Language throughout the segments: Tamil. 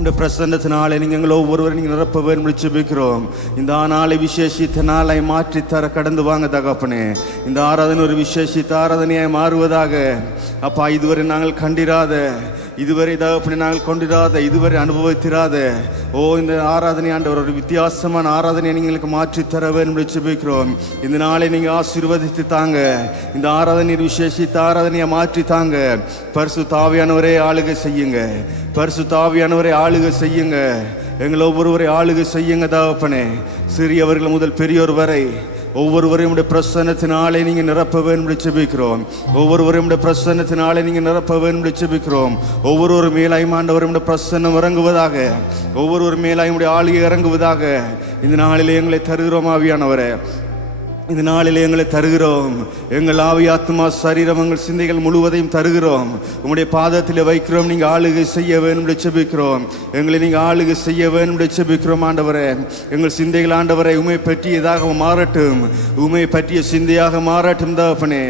இந்த பிரசன்னத்தினாலே நீங்கள் ஒவ்வொருவரும் நீங்கள் நிரப்ப வேண்டும் ஜெபிக்கிறோம். இந்த நாளை விசேஷித்த நாளை மாற்றி தர கடந்து வாங்க தகப்பனே. இந்த ஆராதனை ஒரு விசேஷித்த ஆராதனையாய் மாறுவதாக. அப்பா, இதுவரை நாங்கள் கண்டிராத, இதுவரை தகப்பனே நாங்கள் கொண்டிராத, இதுவரை அனுபவித்திராத இந்த ஆராதனை ஆண்டவர் ஒரு வித்தியாசமான ஆராதனையை நீங்களுக்கு மாற்றி தர வேண்டும் ஜெபிக்கிறோம். இந்த நாளை நீங்கள் ஆசீர்வதித்து தாங்க. இந்த ஆராதனை விசேஷித்த ஆராதனையை மாற்றி தாங்க. பரிசுத்த ஆவியானவரே ஆளுகை செய்யுங்க. பரிசுத்த ஆவியானவரை ஆளுகை செய்யுங்க. எங்கள் ஒவ்வொருவரை ஆளுகை செய்யுங்க தகப்பனே. சிறியவர்கள் முதல் பெரியோர் வரை ஒவ்வொருவரையும் பிரசன்னத்தினாலே நீங்கள் நிரப்ப வேண்டும் ஜெபிக்கிறோம். ஒவ்வொருவரையும் பிரசன்னத்தினாலே நீங்கள் நிரப்ப வேண்டும் ஜெபிக்கிறோம். ஒவ்வொரு மேலாயும் ஆண்டவரும் பிரசன்னம் இறங்குவதாக. ஒவ்வொரு மேலாயும் ஆளுகை இறங்குவதாக. இந்த நாளிலே எங்களை தருகிறோம் ஆவியானவரே. இந்த நாளில் எங்களை தருகிறோம். எங்கள் ஆவி, ஆத்மா, சரீரம், எங்கள் சிந்தைகள் முழுவதையும் தருகிறோம். உங்களுடைய பாதத்தில் வைக்கிறோம். நீங்கள் ஆளுகை செய்ய வேண்டும் ஜெபிக்கிறோம். எங்களை நீங்கள் ஆளுகை செய்ய வேண்டும் ஜெபிக்கிறோம் ஆண்டவரே. எங்கள் சிந்தைகள் ஆண்டவரை உமை பற்றியதாக மாறட்டும். உமை பற்றிய சிந்தையாக மாறட்டும் தகப்பனே.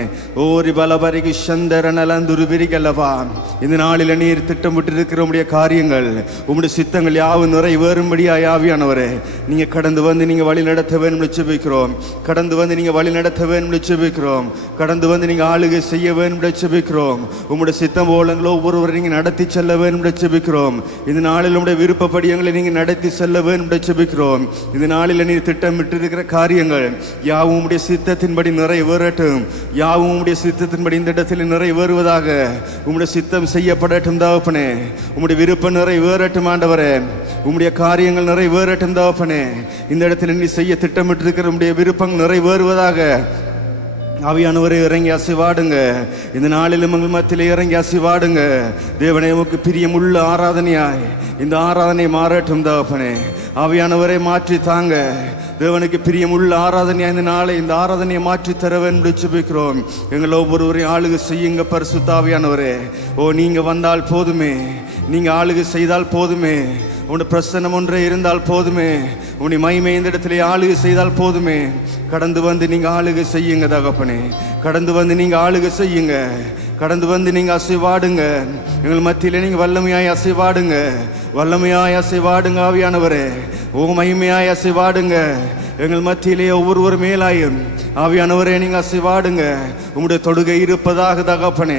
ஓரி பலபரிக்கு சந்தரநலந்துரு விரிகல்லவா. இந்த நாளில் நீர் திட்டமிட்டிருக்கிற உடைய காரியங்கள், உங்களுடைய சித்தங்கள் யாவும் நிறைவேறும்படியாய் ஆவியானவரே நீங்கள் கடந்து வந்து நீங்கள் வழி நடத்த வேண்டும் ஜெபிக்கிறோம். கடந்து வந்து நீங்க வழி நடத்த வேண்டும் ஜெபிக்கிறோம். கடந்து வந்து நீங்க ஆளுகை செய்ய வேண்டும் ஜெபிக்கிறோம். உங்களுடைய சித்தம் போல ஒவ்வொருவரை நீங்க நடத்தி செல்ல வேண்டும் ஜெபிக்கிறோம். இந்த நாளில் உங்களுடைய விருப்பப்படி எங்களை நீங்க நடத்தி செல்ல வேண்டும் ஜெபிக்கிறோம். இந்த நாளில் நீ திட்டமிட்டு இருக்கிற காரியங்கள் யாவும் உங்களுடைய சித்தத்தின்படி நிறைவேறட்டும். யாவும் உங்களுடைய சித்தத்தின்படி இந்த இடத்தில் நிறைவேறுவதாக. உங்களுடைய சித்தம் செய்யப்படட்டும் தகப்பனே. உங்களுடைய விருப்பம் நிறைவேறட்டும் ஆண்டவரே. உங்களுடைய காரியங்கள் நிறைவேறட்டும் தகப்பனே. இந்த இடத்துல நீ செய்ய திட்டமிட்டு இருக்கிற உங்களுடைய விருப்பம் நிறைவேறுவதாக. ஆவியானவரை இறங்கி அசைவாடுங்க. இந்த நாளிலும் எங்கள் மத்தியிலே இறங்கி அசைவாடுங்க. தேவனே, உமக்கு பிரியமுள்ள ஆராதனையாய் இந்த ஆராதனை மாறட்டும் தகப்பனே. ஆவியானவரை மாற்றி தாங்க. தேவனுக்கு பிரியமுள்ள ஆராதனையா இந்த நாளை இந்த ஆராதனையை மாற்றி தர வேண்டும் ஜெபிக்கிறோம். எங்கள் ஒவ்வொருவரையும் ஆளுகை செய்யுங்க பரிசுத்த ஆவியானவரே. நீங்க வந்தால் போதுமே. நீங்க ஆளுகை செய்தால் போதுமே. உன்னுடைய பிரசன்னம் ஒன்றே இருந்தால் போதுமே. உன்னுடைய மகிமை இந்த இடத்துல ஆளுகை செய்தால் போதுமே. கடந்து வந்து நீங்க ஆளுகை செய்யுங்க தகப்பனே. கடந்து வந்து நீங்க ஆளுகை செய்யுங்க. கடந்து வந்து நீங்க அசைவாடுங்க. எங்கள் மத்தியிலே நீங்க வல்லமையாய் அசைவாடுங்க. வல்லமையாய் அசைவாடுங்க ஆவியானவரே. மகிமையாய் அசைவாடுங்க. எங்கள் மத்தியிலே ஒவ்வொரு மேலாயும் ஆவியானவரே நீங்க அசைவாடுங்க. உங்களுடைய தொடுகை இருப்பதாக தகப்பனே.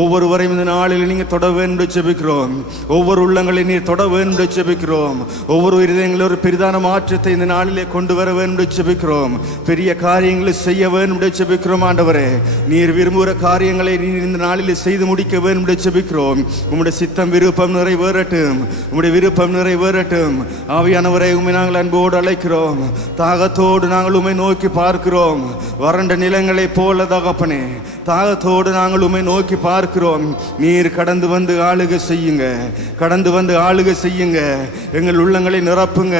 ஒவ்வொருவரையும் இந்த நாளில் நீங்க தொட வேண்டும் ஜெபிக்கிறோம். ஒவ்வொரு உள்ளங்களை நீர் தொட வேண்டும் ஜெபிக்கிறோம். ஒவ்வொரு இதயங்களில் ஒரு பெரிதான மாற்றத்தை இந்த நாளிலே கொண்டு வர வேண்டும் ஜெபிக்கிறோம். பெரிய காரியங்களை செய்ய வேண்டும் ஜெபிக்கிறோம் ஆண்டவரே. நீர் விரும்புகிற காரியங்களை நீர் இந்த நாளிலே செய்து முடிக்க வேண்டும் ஜெபிக்கிறோம். உங்களுடைய சித்தம் விருப்பம் நிறைவேறட்டும். உங்களுடைய விருப்பம் நிறைவேறட்டும் ஆவியானவரை. உண்மை நாங்கள் அன்போடு அழைக்கிறோம். தாகத்தோடு நாங்கள் உண்மை நோக்கி பார்க்கிறோம். வறண்ட நிலங்களை போல தகப்பனே, தாகத்தோடு நாங்கள் உம்மை நோக்கி பார்க்கிறோம். நீர் கடந்து வந்து ஆளுகை செய்யுங்க. கடந்து வந்து ஆளுகை செய்யுங்க. எங்கள் உள்ளங்களை நிரப்புங்க.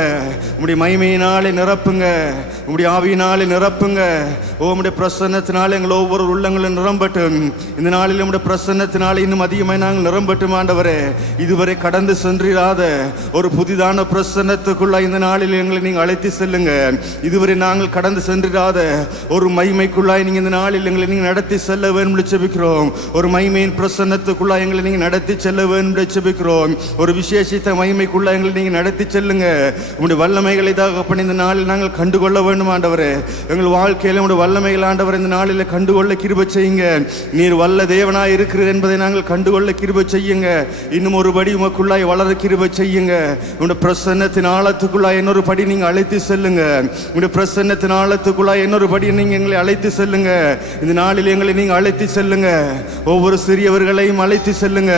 உம்முடைய மகிமையினாலே நிரப்புங்க. உம்முடைய ஆவியினாலே நிரப்புங்க. உம்முடைய பிரசன்னத்தினாலே எங்கள் ஒவ்வொரு உள்ளங்களும் நிரம்பட்டும். இந்த நாளில் உம்முடைய பிரசன்னத்தினாலே இன்னும் அதிகமாக நாங்கள் நிரம்பட்டும் ஆண்டவரே. இதுவரை கடந்து சென்றிராத ஒரு புதிதான பிரசன்னத்துக்குள்ள இந்த நாளில் எங்களை நீங்கள் அழைத்து செல்லுங்க. இதுவரை நாங்கள் கடந்து சென்றிராத ஒரு மகிமைக்குள்ளாய் நீங்க இந்த நாளில் எங்களை நீங்க நடத்தி செல்ல வேண்டும் ஜெபிக்கிறோம். ஒரு மகிமையின் பிரசன்னத்துக்குள்ளாய் எங்களை நீங்க நடத்தி செல்ல வேண்டும் ஜெபிக்கிறோம். ஒரு விசேஷித்த மகிமைக்குள்ளாய் எங்களை நீங்க நடத்தி செல்லுங்க. உங்களுடைய வல்லமைகளை தகப்பனே இந்த நாளில் நாங்கள் கண்டுகொள்ள வேண்டும் ஆண்டவரே. எங்கள் வாழ்க்கையில உங்களுடைய வல்லமைகள் ஆண்டவர் இந்த நாளில் கண்டுகொள்ள கிருபை செய்யுங்க. நீர் வல்ல தேவனாய் இருக்கிறீர் என்பதை நாங்கள் கண்டுகொள்ள கிருபை செய்யுங்க. இன்னும் ஒரு படி உமக்குள்ளாய் வளர கிருபை செய்யுங்க. உங்களுடைய பிரசன்னத்தின் ஆழத்துக்குள்ளாய் இன்னொரு படி நீங்க அழைத்து செல்லுங்க. உங்களுடைய பிரசன்னத்தின் ஆழத்துக்குள்ளாய் இன்னொரு படி நீங்க எங்களை அழைத்து செல்லுங்க. இந்த நாளில் எங்களை நீங்க அழைத்து செல்லுங்க. ஒவ்வொரு சிறியவர்களையும் அழைத்து செல்லுங்க.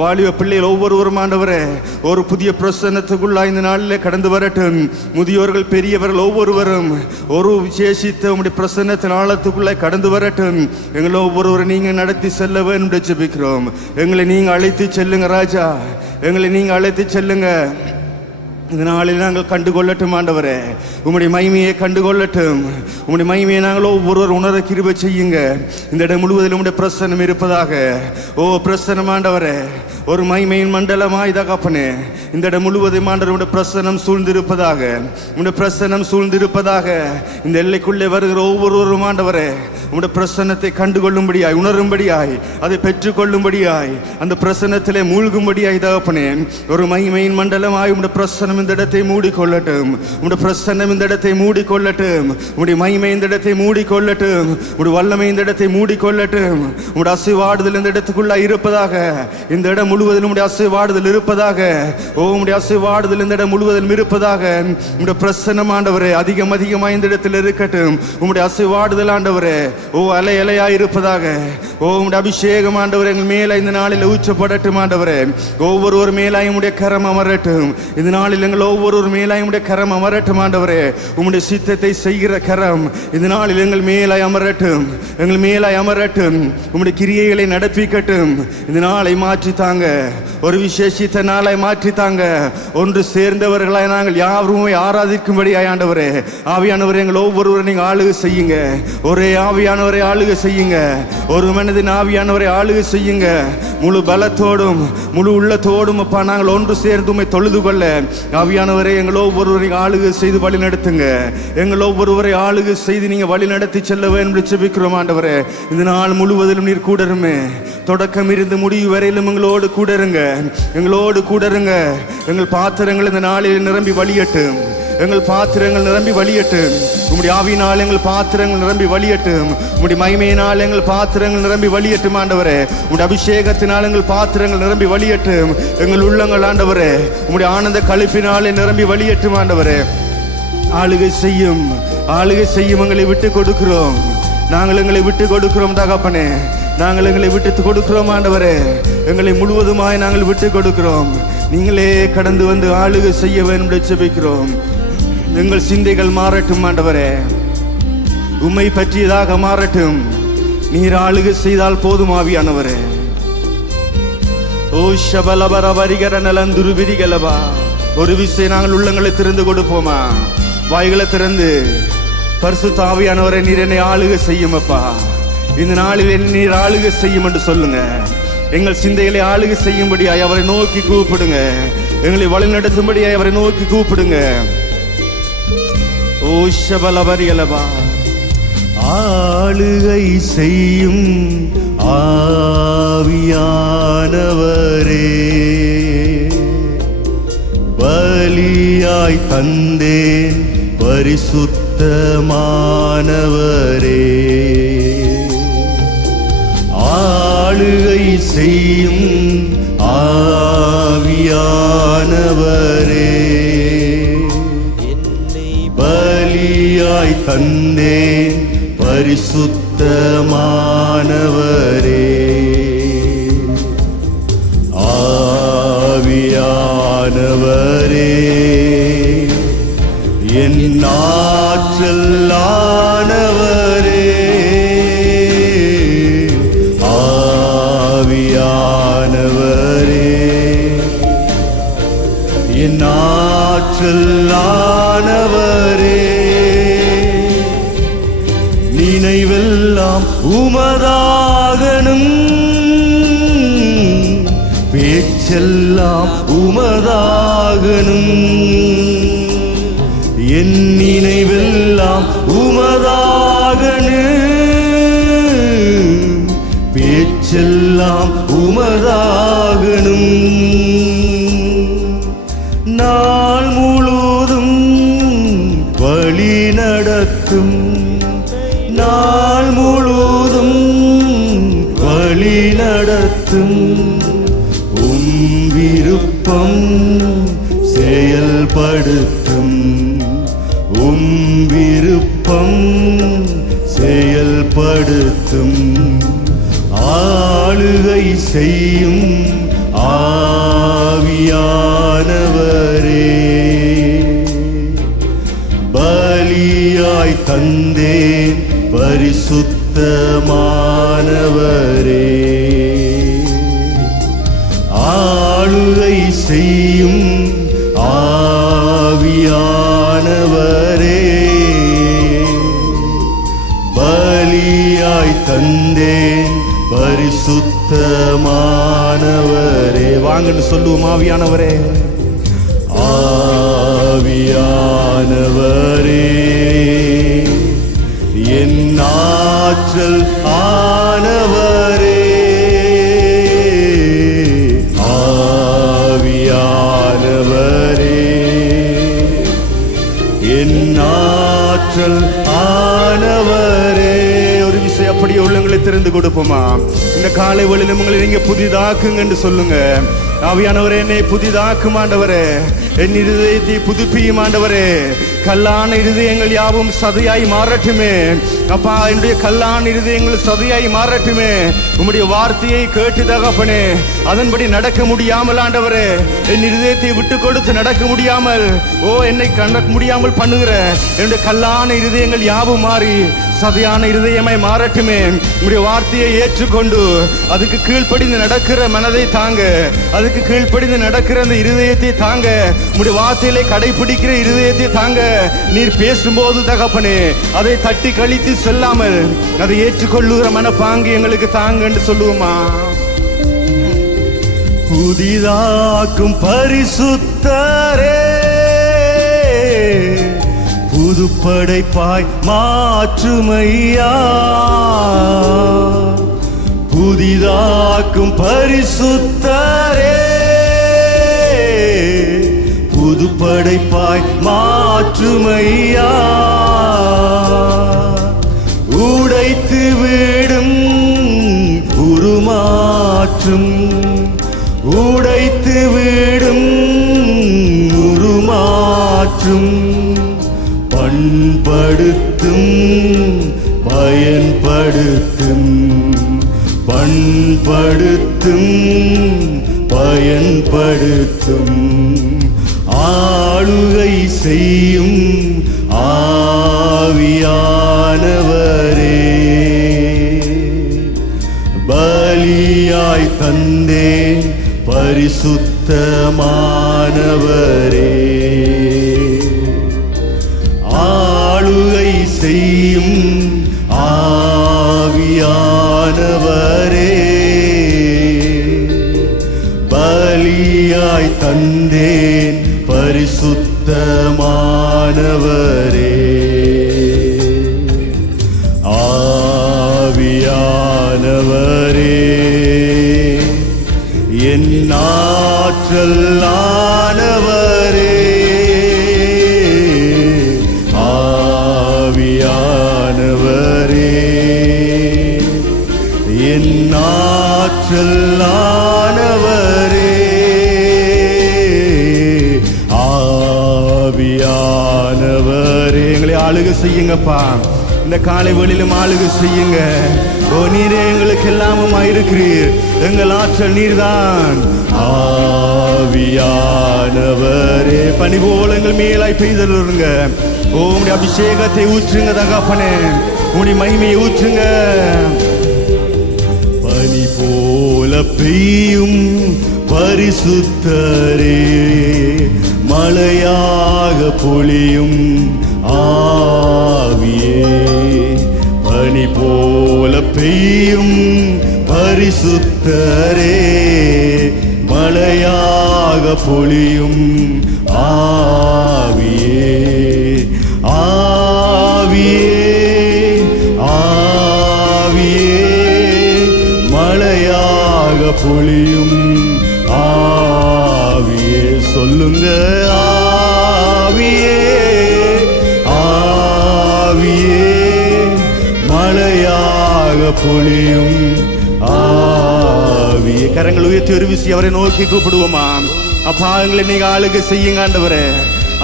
வாலிப பிள்ளைகள் ஒவ்வொருவரும் ஆண்டவரே ஒரு புதிய பிரசன்னத்துக்குள்ளாய் இந்த நாளிலே கடந்து வரட்டும். முதியோர்கள் பெரியவர்கள் ஒவ்வொருவரும் ஒரு விசேஷித்த உங்களுடைய பிரசன்னத்தின் ஆழத்துக்குள்ளாய் கடந்து வரட்டும். எங்களை ஒவ்வொருவரும் நீங்க நடத்தி செல்ல வேண்டும் ஜெபிக்கிறோம். எங்களை நீங்க அழைத்து செல்லுங்க ராஜா. எங்களை நீங்க அழைத்து செல்லுங்க. இந்த நாளில் நாங்கள் கண்டுகொள்ளட்டும் ஆண்டவரே. உம்முடைய மகிமையை கண்டுகொள்ளட்டும். உம்முடைய மகிமையை நாங்கள் ஒவ்வொருவர் உணர கிருபை செய்யுங்க. இந்த இடம் முழுவதிலும் உம்முடைய பிரசன்னம் இருப்பதாக. பிரசன்னம் ஆண்டவரே. ஒரு மகிமையின் மண்டலமாய் தகப்பனே இந்த இடம் முழுவதும் ஆண்டவருடைய பிரசன்னம் சூழ்ந்திருப்பதாக, உம்முடைய பிரசன்னம் சூழ்ந்திருப்பதாக. இந்த எல்லைக்குள்ளே வருகிற ஒவ்வொருவரும் ஆண்டவரே உம்முடைய பிரசன்னத்தை கண்டுகொள்ளும்படியாய், உணரும்படியாய், அதை பெற்றுக்கொள்ளும்படியாய், அந்த பிரசன்னத்திலே மூழ்கும்படியாய் தகப்பனே ஒரு மகிமையின் மண்டலமாய் உம்முடைய பிரசன்னம் இந்த இடத்தை மூடிக்கொள்ளட்டும். உம்முடைய பிரசன்னம் இந்த இடத்தை மூடிக்கொள்ளட்டும். உம்முடைய மகிமை இந்த இடத்தை மூடிக்கொள்ளட்டும். உம்முடைய வல்லமை இந்த இடத்தை மூடிக்கொள்ளட்டும். உம்முடைய அசைவாடுதல் இந்த இடத்துக்குள்ள இருப்பதாக. இந்த இடம் முழுவதிலும் உம்முடைய அசைவாடுதல் இருப்பதாக. உம்முடைய அசைவாடுதல் இந்த இடம் முழுவதிலும் இருப்பதாக. உம்முடைய பிரசன்னம் ஆண்டவரே அதிகமாய் இந்த இடத்தில் இருக்கட்டும். உம்முடைய அசைவாடுதல் ஆண்டவரே அலை அலையாய் இருப்பதாக. உம்முடைய அபிஷேகம் ஆண்டவரே எங்கள் மேல இந்த நாளில் ஊற்றப்படட்டும் ஆண்டவரே. ஒவ்வொரு மேலாயும் உடைய கரம் அமரட்டும். இந்த நாளில் எங்கள் ஒவ்வொரு மேலாயும் உடைய கரம் அமரட்டும் ஆண்டவரே. உம்முடைய சித்தத்தை செய்கிற கரம் இந்த நாளில் எங்கள் மேலாய் அமரட்டும், எங்கள் மேலாய் அமரட்டும். உம்முடைய கிரியைகளை நடப்பிக்கட்டும். இந்த நாளை மாற்றித்தாங்க, ஒரு விசேஷித்த நாளை மாற்றித்தாங்க. ஒன்று சேர்ந்தவர்களாய் நாங்கள் யாருமே ஆராதிக்கும்படியாய் ஆண்டவரே ஆவியானவரே எங்கள் ஒவ்வொருவரும் நீங்கள் ஆளுகை செய்யுங்க. ஒரே ஆவியானவரை ஆளுகை செய்யுங்க. ஒரு மனதின் ஆவியானவரை ஆளுகை செய்யுங்க. முழு பலத்தோடும் முழு உள்ளத்தோடும் அப்பா நாங்கள் ஒன்று சேர்ந்து உம்மை தொழுது கொள்ள ஆவியானவரை எங்கள் ஒவ்வொருவரையும் ஆளுகை செய்து வழி நடத்துங்க. எங்கள் ஒவ்வொருவரை ஆளுகை செய்து நீங்கள் வழி நடத்தி செல்ல வேண்டும் ஜெபிக்கிறோம் ஆண்டவரே. இந்த நாள் முழுவதிலும் நீர் கூட இருமே, தொடக்கம் இருந்து முடிவு வரையிலும் எங்களோடு கூட இருங்க, எங்களோடு கூட இருங்க. எங்கள் பாத்திரங்கள் இந்த நாளில் நிரம்பி வழியட்டும். எங்கள் பாத்திரங்கள் நிரம்பி வழியட்டும். உம்முடைய ஆவியினால் எங்கள் பாத்திரங்கள் நிரம்பி வழியட்டும். உம்முடைய மகிமையினால் எங்கள் பாத்திரங்கள் நிரம்பி வழியட்டும் ஆண்டவரே. உம்முடைய அபிஷேகத்தினால் எங்கள் பாத்திரங்கள் நிரம்பி வழியட்டும். எங்கள் உள்ளங்கள் ஆண்டவரே உம்முடைய ஆனந்த களிப்பினாலே நிரம்பி வழியட்டும் ஆண்டவரே. ஆளுகை செய்யும், ஆளுகை செய்யும். எங்களை விட்டு கொடுக்கிறோம், நாங்கள் எங்களை விட்டு கொடுக்கிறோம் தகப்பனே. நாங்கள் எங்களை விட்டு கொடுக்கிறோம் ஆண்டவரே. எங்களை முழுவதுமாய் நாங்கள் விட்டு கொடுக்கிறோம். நீங்களே கடந்து வந்து ஆளுகை செய்ய வேண்டும் ஜெபிக்கிறோம். எங்கள் சிந்தைகள் மாறட்டும் ஆண்டவரே, உம்மை பற்றியதாக மாறட்டும். நீர் ஆளுகை செய்தால் போதும் ஆவியானவரே. ஓ ஷபலபர வரிகர நலந்துரு விரிகலபா. ஒரு விசை நாங்கள் உள்ளங்களை திறந்து கொடுப்போமா? வாய்களை திறந்து பரிசுத்த ஆவியானவரே நீர் என்னை ஆளுகை செய்யும் அப்பா. இந்த நாளில் நீர் ஆளுகை செய்யும் என்று சொல்லுங்க. எங்கள் சிந்தைகளை ஆளுகை செய்யும்படியாய் அவரை நோக்கி கூப்பிடுங்க. எங்களை வழி நடத்தும்படியாய் அவரை நோக்கி கூப்பிடுங்க. ஓ ஷபலபரியலபா. ஆளுகை செய்யும் ஆவியானவரே, பலியாய் தந்தேன் பரிசுத்தமானவரே. ஆளுகை செய்யும் ஆவியானவரே, பலியாய் தந்தேன் பரிசுத்தமானவரே. ஆவியானவரே என் ஆற்றலானவரே, ஆவியானவரே என் ஆற்றலானவரே. நினைவெல்லாம் உமதாகணும், பேச்செல்லாம் உமதாகணும். என் நினைவெல்லாம் உமதாகணும், பேச்செல்லாம் உமதாகணும். நாள் முழுதும் வழி நடத்தும், நாள் முழுதும் வழி நடத்தும். விருப்பம் செயல்படுத்தும், விருப்பம் செயல்படுத்தும். ஆளுகை செய்யும் ஆவியானவரே, பலியாய் தந்தேன் பரிசுத்தமானவரே. ஆளுகை செய்யும் ஆவியானவரே, பலியாய் தந்தேன் பரிசுத்தமானவரே. வாங்கன்னு சொல்லுவோம். ஆவியானவரே என் ஆற்றல் ஆனவரே, ஆவியானவரே, என் ஆற்றல் ஆனவரே. ஒரு விஷயம் அப்படியே உள்ளங்களை திறந்து கொடுப்போமா? இந்த காலை வேளையிலும் உங்களை நீங்க புதிதாக்குங்க என்று சொல்லுங்க. ஆவியானவரே, என்னை புதிதாக்கும் ஆண்டவரே, என் இருதயத்தை புதுப்பியும் ஆண்டவரே. கல்லான இருதயங்கள் யாவும் சதையாய் மாறட்டுமே அப்பா. என்னுடைய கல்லான இருதயங்கள் சதையாய் மாறட்டுமே. உம்முடைய வார்த்தையை கேட்டு தகப்பனே அதன்படி நடக்க முடியாமல் ஆண்டவரே, என் இருதயத்தை விட்டு கொடுத்து நடக்க முடியாமல் என்னை கணக்க முடியாமல் பண்ணுகிற என்னுடைய கல்லான இருதயங்கள் யாவும் மாறி சதையான இருதயமாய் மாறட்டுமே. உம்முடைய வார்த்தையை ஏற்றுக்கொண்டு அதுக்கு கீழ்ப்படிந்து நடக்கிற மனதை தாங்க, அதுக்கு கீழ்ப்படிந்து நடக்கிற அந்த இருதயத்தை தாங்க, உம்முடைய வார்த்தையிலே கடைபிடிக்கிற இருதயத்தை தாங்க. நீர் பேசும்போது தகப்பனே அதை தட்டி கழித்து சொல்லாமல் அதை ஏற்றுக்கொள்ளுகிற மனப்பாங்கு எங்களுக்கு தாங்க என்று சொல்லுவோமா? புதிதாக்கும் பரிசுத்தரே, புதுப்படைப்பாய் மாற்றுமையா. புதிதாக்கும் பரிசுத்தரே, புதுப்படைப்பாய் மாற்றுமையா. உடைத்து விடும் உருமாற்றும், உடைத்து விடும் உருமாற்றும், பண்படுத்தும் பயன்படுத்தும், பண்படுத்தும் பயன்படுத்தும், ஆளுகை செய்யும் ஆவியானவரே. பலியாய் தந்தேன் பரிசுத்தமானவரே, ஆளுகை செய்யும் ஆவியானவரே. பலியாய் தந்தேன் பரிசுத்தமானவரே, ஆவியானவரே, என் ஆற்றல் ஆனவரே, ஆவியானவரே, என் ஆற்றல் ஆனவரே, ஆவியானவரே. எங்களை ஆளுகை செய்யுங்கப்பா. இந்த காலை வேளையிலும் ஆளுகை செய்யுங்க. நீரே எங்களுக்கு எல்லாமும் இருக்கிறீர். எங்கள் ஆற்றல் நீர்தான். ஆவியானவரே, பனி போல எங்கள் மேலாய் பெய்தலுங்க. உம்முடைய அபிஷேகத்தை ஊற்றுங்க தகப்பனே, உம்முடைய மகிமையை ஊற்றுங்க. பனி போல பெய்யும் பரிசுத்தரே, மழையாக பொழியும் ஆவியே. பனி போல பெய்யும் பரிசுத்தரே, மழையாக பொழியும் ஆவியே. ஆவியே, ஆவியே, மழையாக பொழியும் ஆவியே. சொல்லுங்க, ஆவியே, ஆவியே, மழையாக பொழியும் ஆவியே. கரங்கள் உயர்த்தி ஒரு விசி அவரை நோக்கி கூப்பிடுவோமா? அப்பா, எங்களை நீங்க ஆளுகை செய்யுங்க ஆண்டவரே.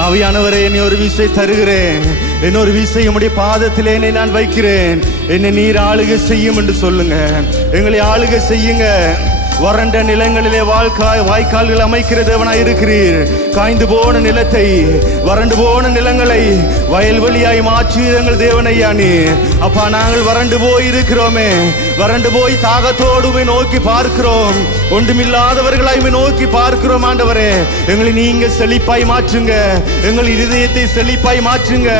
ஆவியானவரே, என்னை ஒரு விசை தருகிறேன், இன்னொரு விசை உம்முடைய பாதத்திலே என்னை நான் வைக்கிறேன். என்னை நீர் ஆளுகை செய்யும் என்று சொல்லுங்க. எங்களை ஆளுகை செய்யுங்க. வறண்ட நிலங்களிலே வாய்க்கால்கள் அமைக்கிற தேவனாய் இருக்கிறீர். காய்ந்து போன நிலத்தை, வறண்டு போன நிலங்களை வயல்வெளியாய் மாற்றுகிற எங்கள் தேவனையா நீ. அப்பா, நாங்கள் வறண்டு போய் இருக்கிறோமே, வறண்டு போய் தாகத்தோடுமே நோக்கி பார்க்கிறோம், ஒன்றுமில்லாதவர்களாய் நோக்கி பார்க்கிறோம். ஆண்டவரே, எங்களை நீங்க செழிப்பாய் மாற்றுங்க. எங்கள் இருதயத்தை செழிப்பாய் மாற்றுங்க.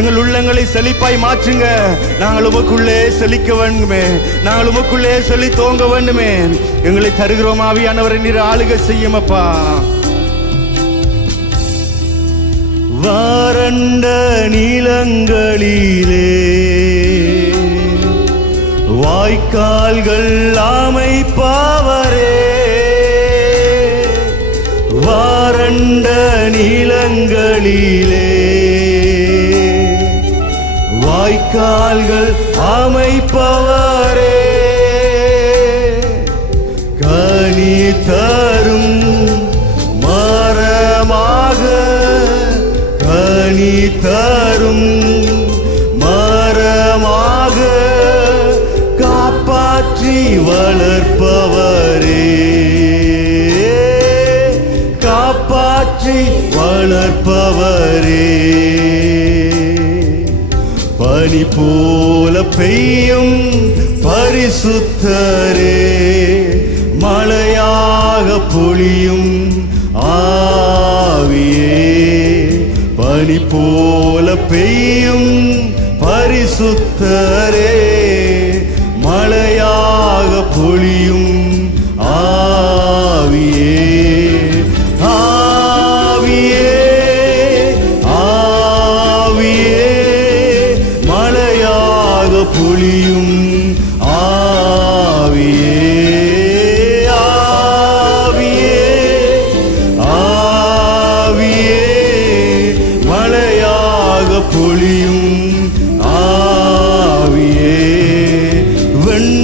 எங்கள் உள்ளங்களை செழிப்பாய் மாற்றுங்க. நாங்கள் உமக்குள்ளே செழிக்க வேண்டுமே, நாங்கள் உமக்குள்ளே செழி தோங்க வேண்டுமே. எங்களை தருகிறோம் ஆவியானவரை, நீர் ஆளுகை செய்யும் அப்பா. வறண்ட நிலங்களிலே வாய்க்கால்கள் அமைப்பவரே, வறண்ட நிலங்களிலே வாய்க்கால்கள் அமைப்பவரே, கனி தரும் மரமாக, கனி தரும் மரமாக காப்பாற்றி வளர்ப்பவரே, காப்பாற்றி வளர்ப்பவரே, பனி போல பெய்யும் பரிசுத்தரே, மழையாக பொழியும் ஆவியே, பனி போல பெய்யும் பரிசுத்தரே, மழையாக பொழியும் ஆவியே, ஆவியே, ஆவியே, மழையாக பொழியும் ஆவியே, ஆவியே, ஆவியே, மழையாக பொழியும் ஆவியே, வெண்மையானவரே,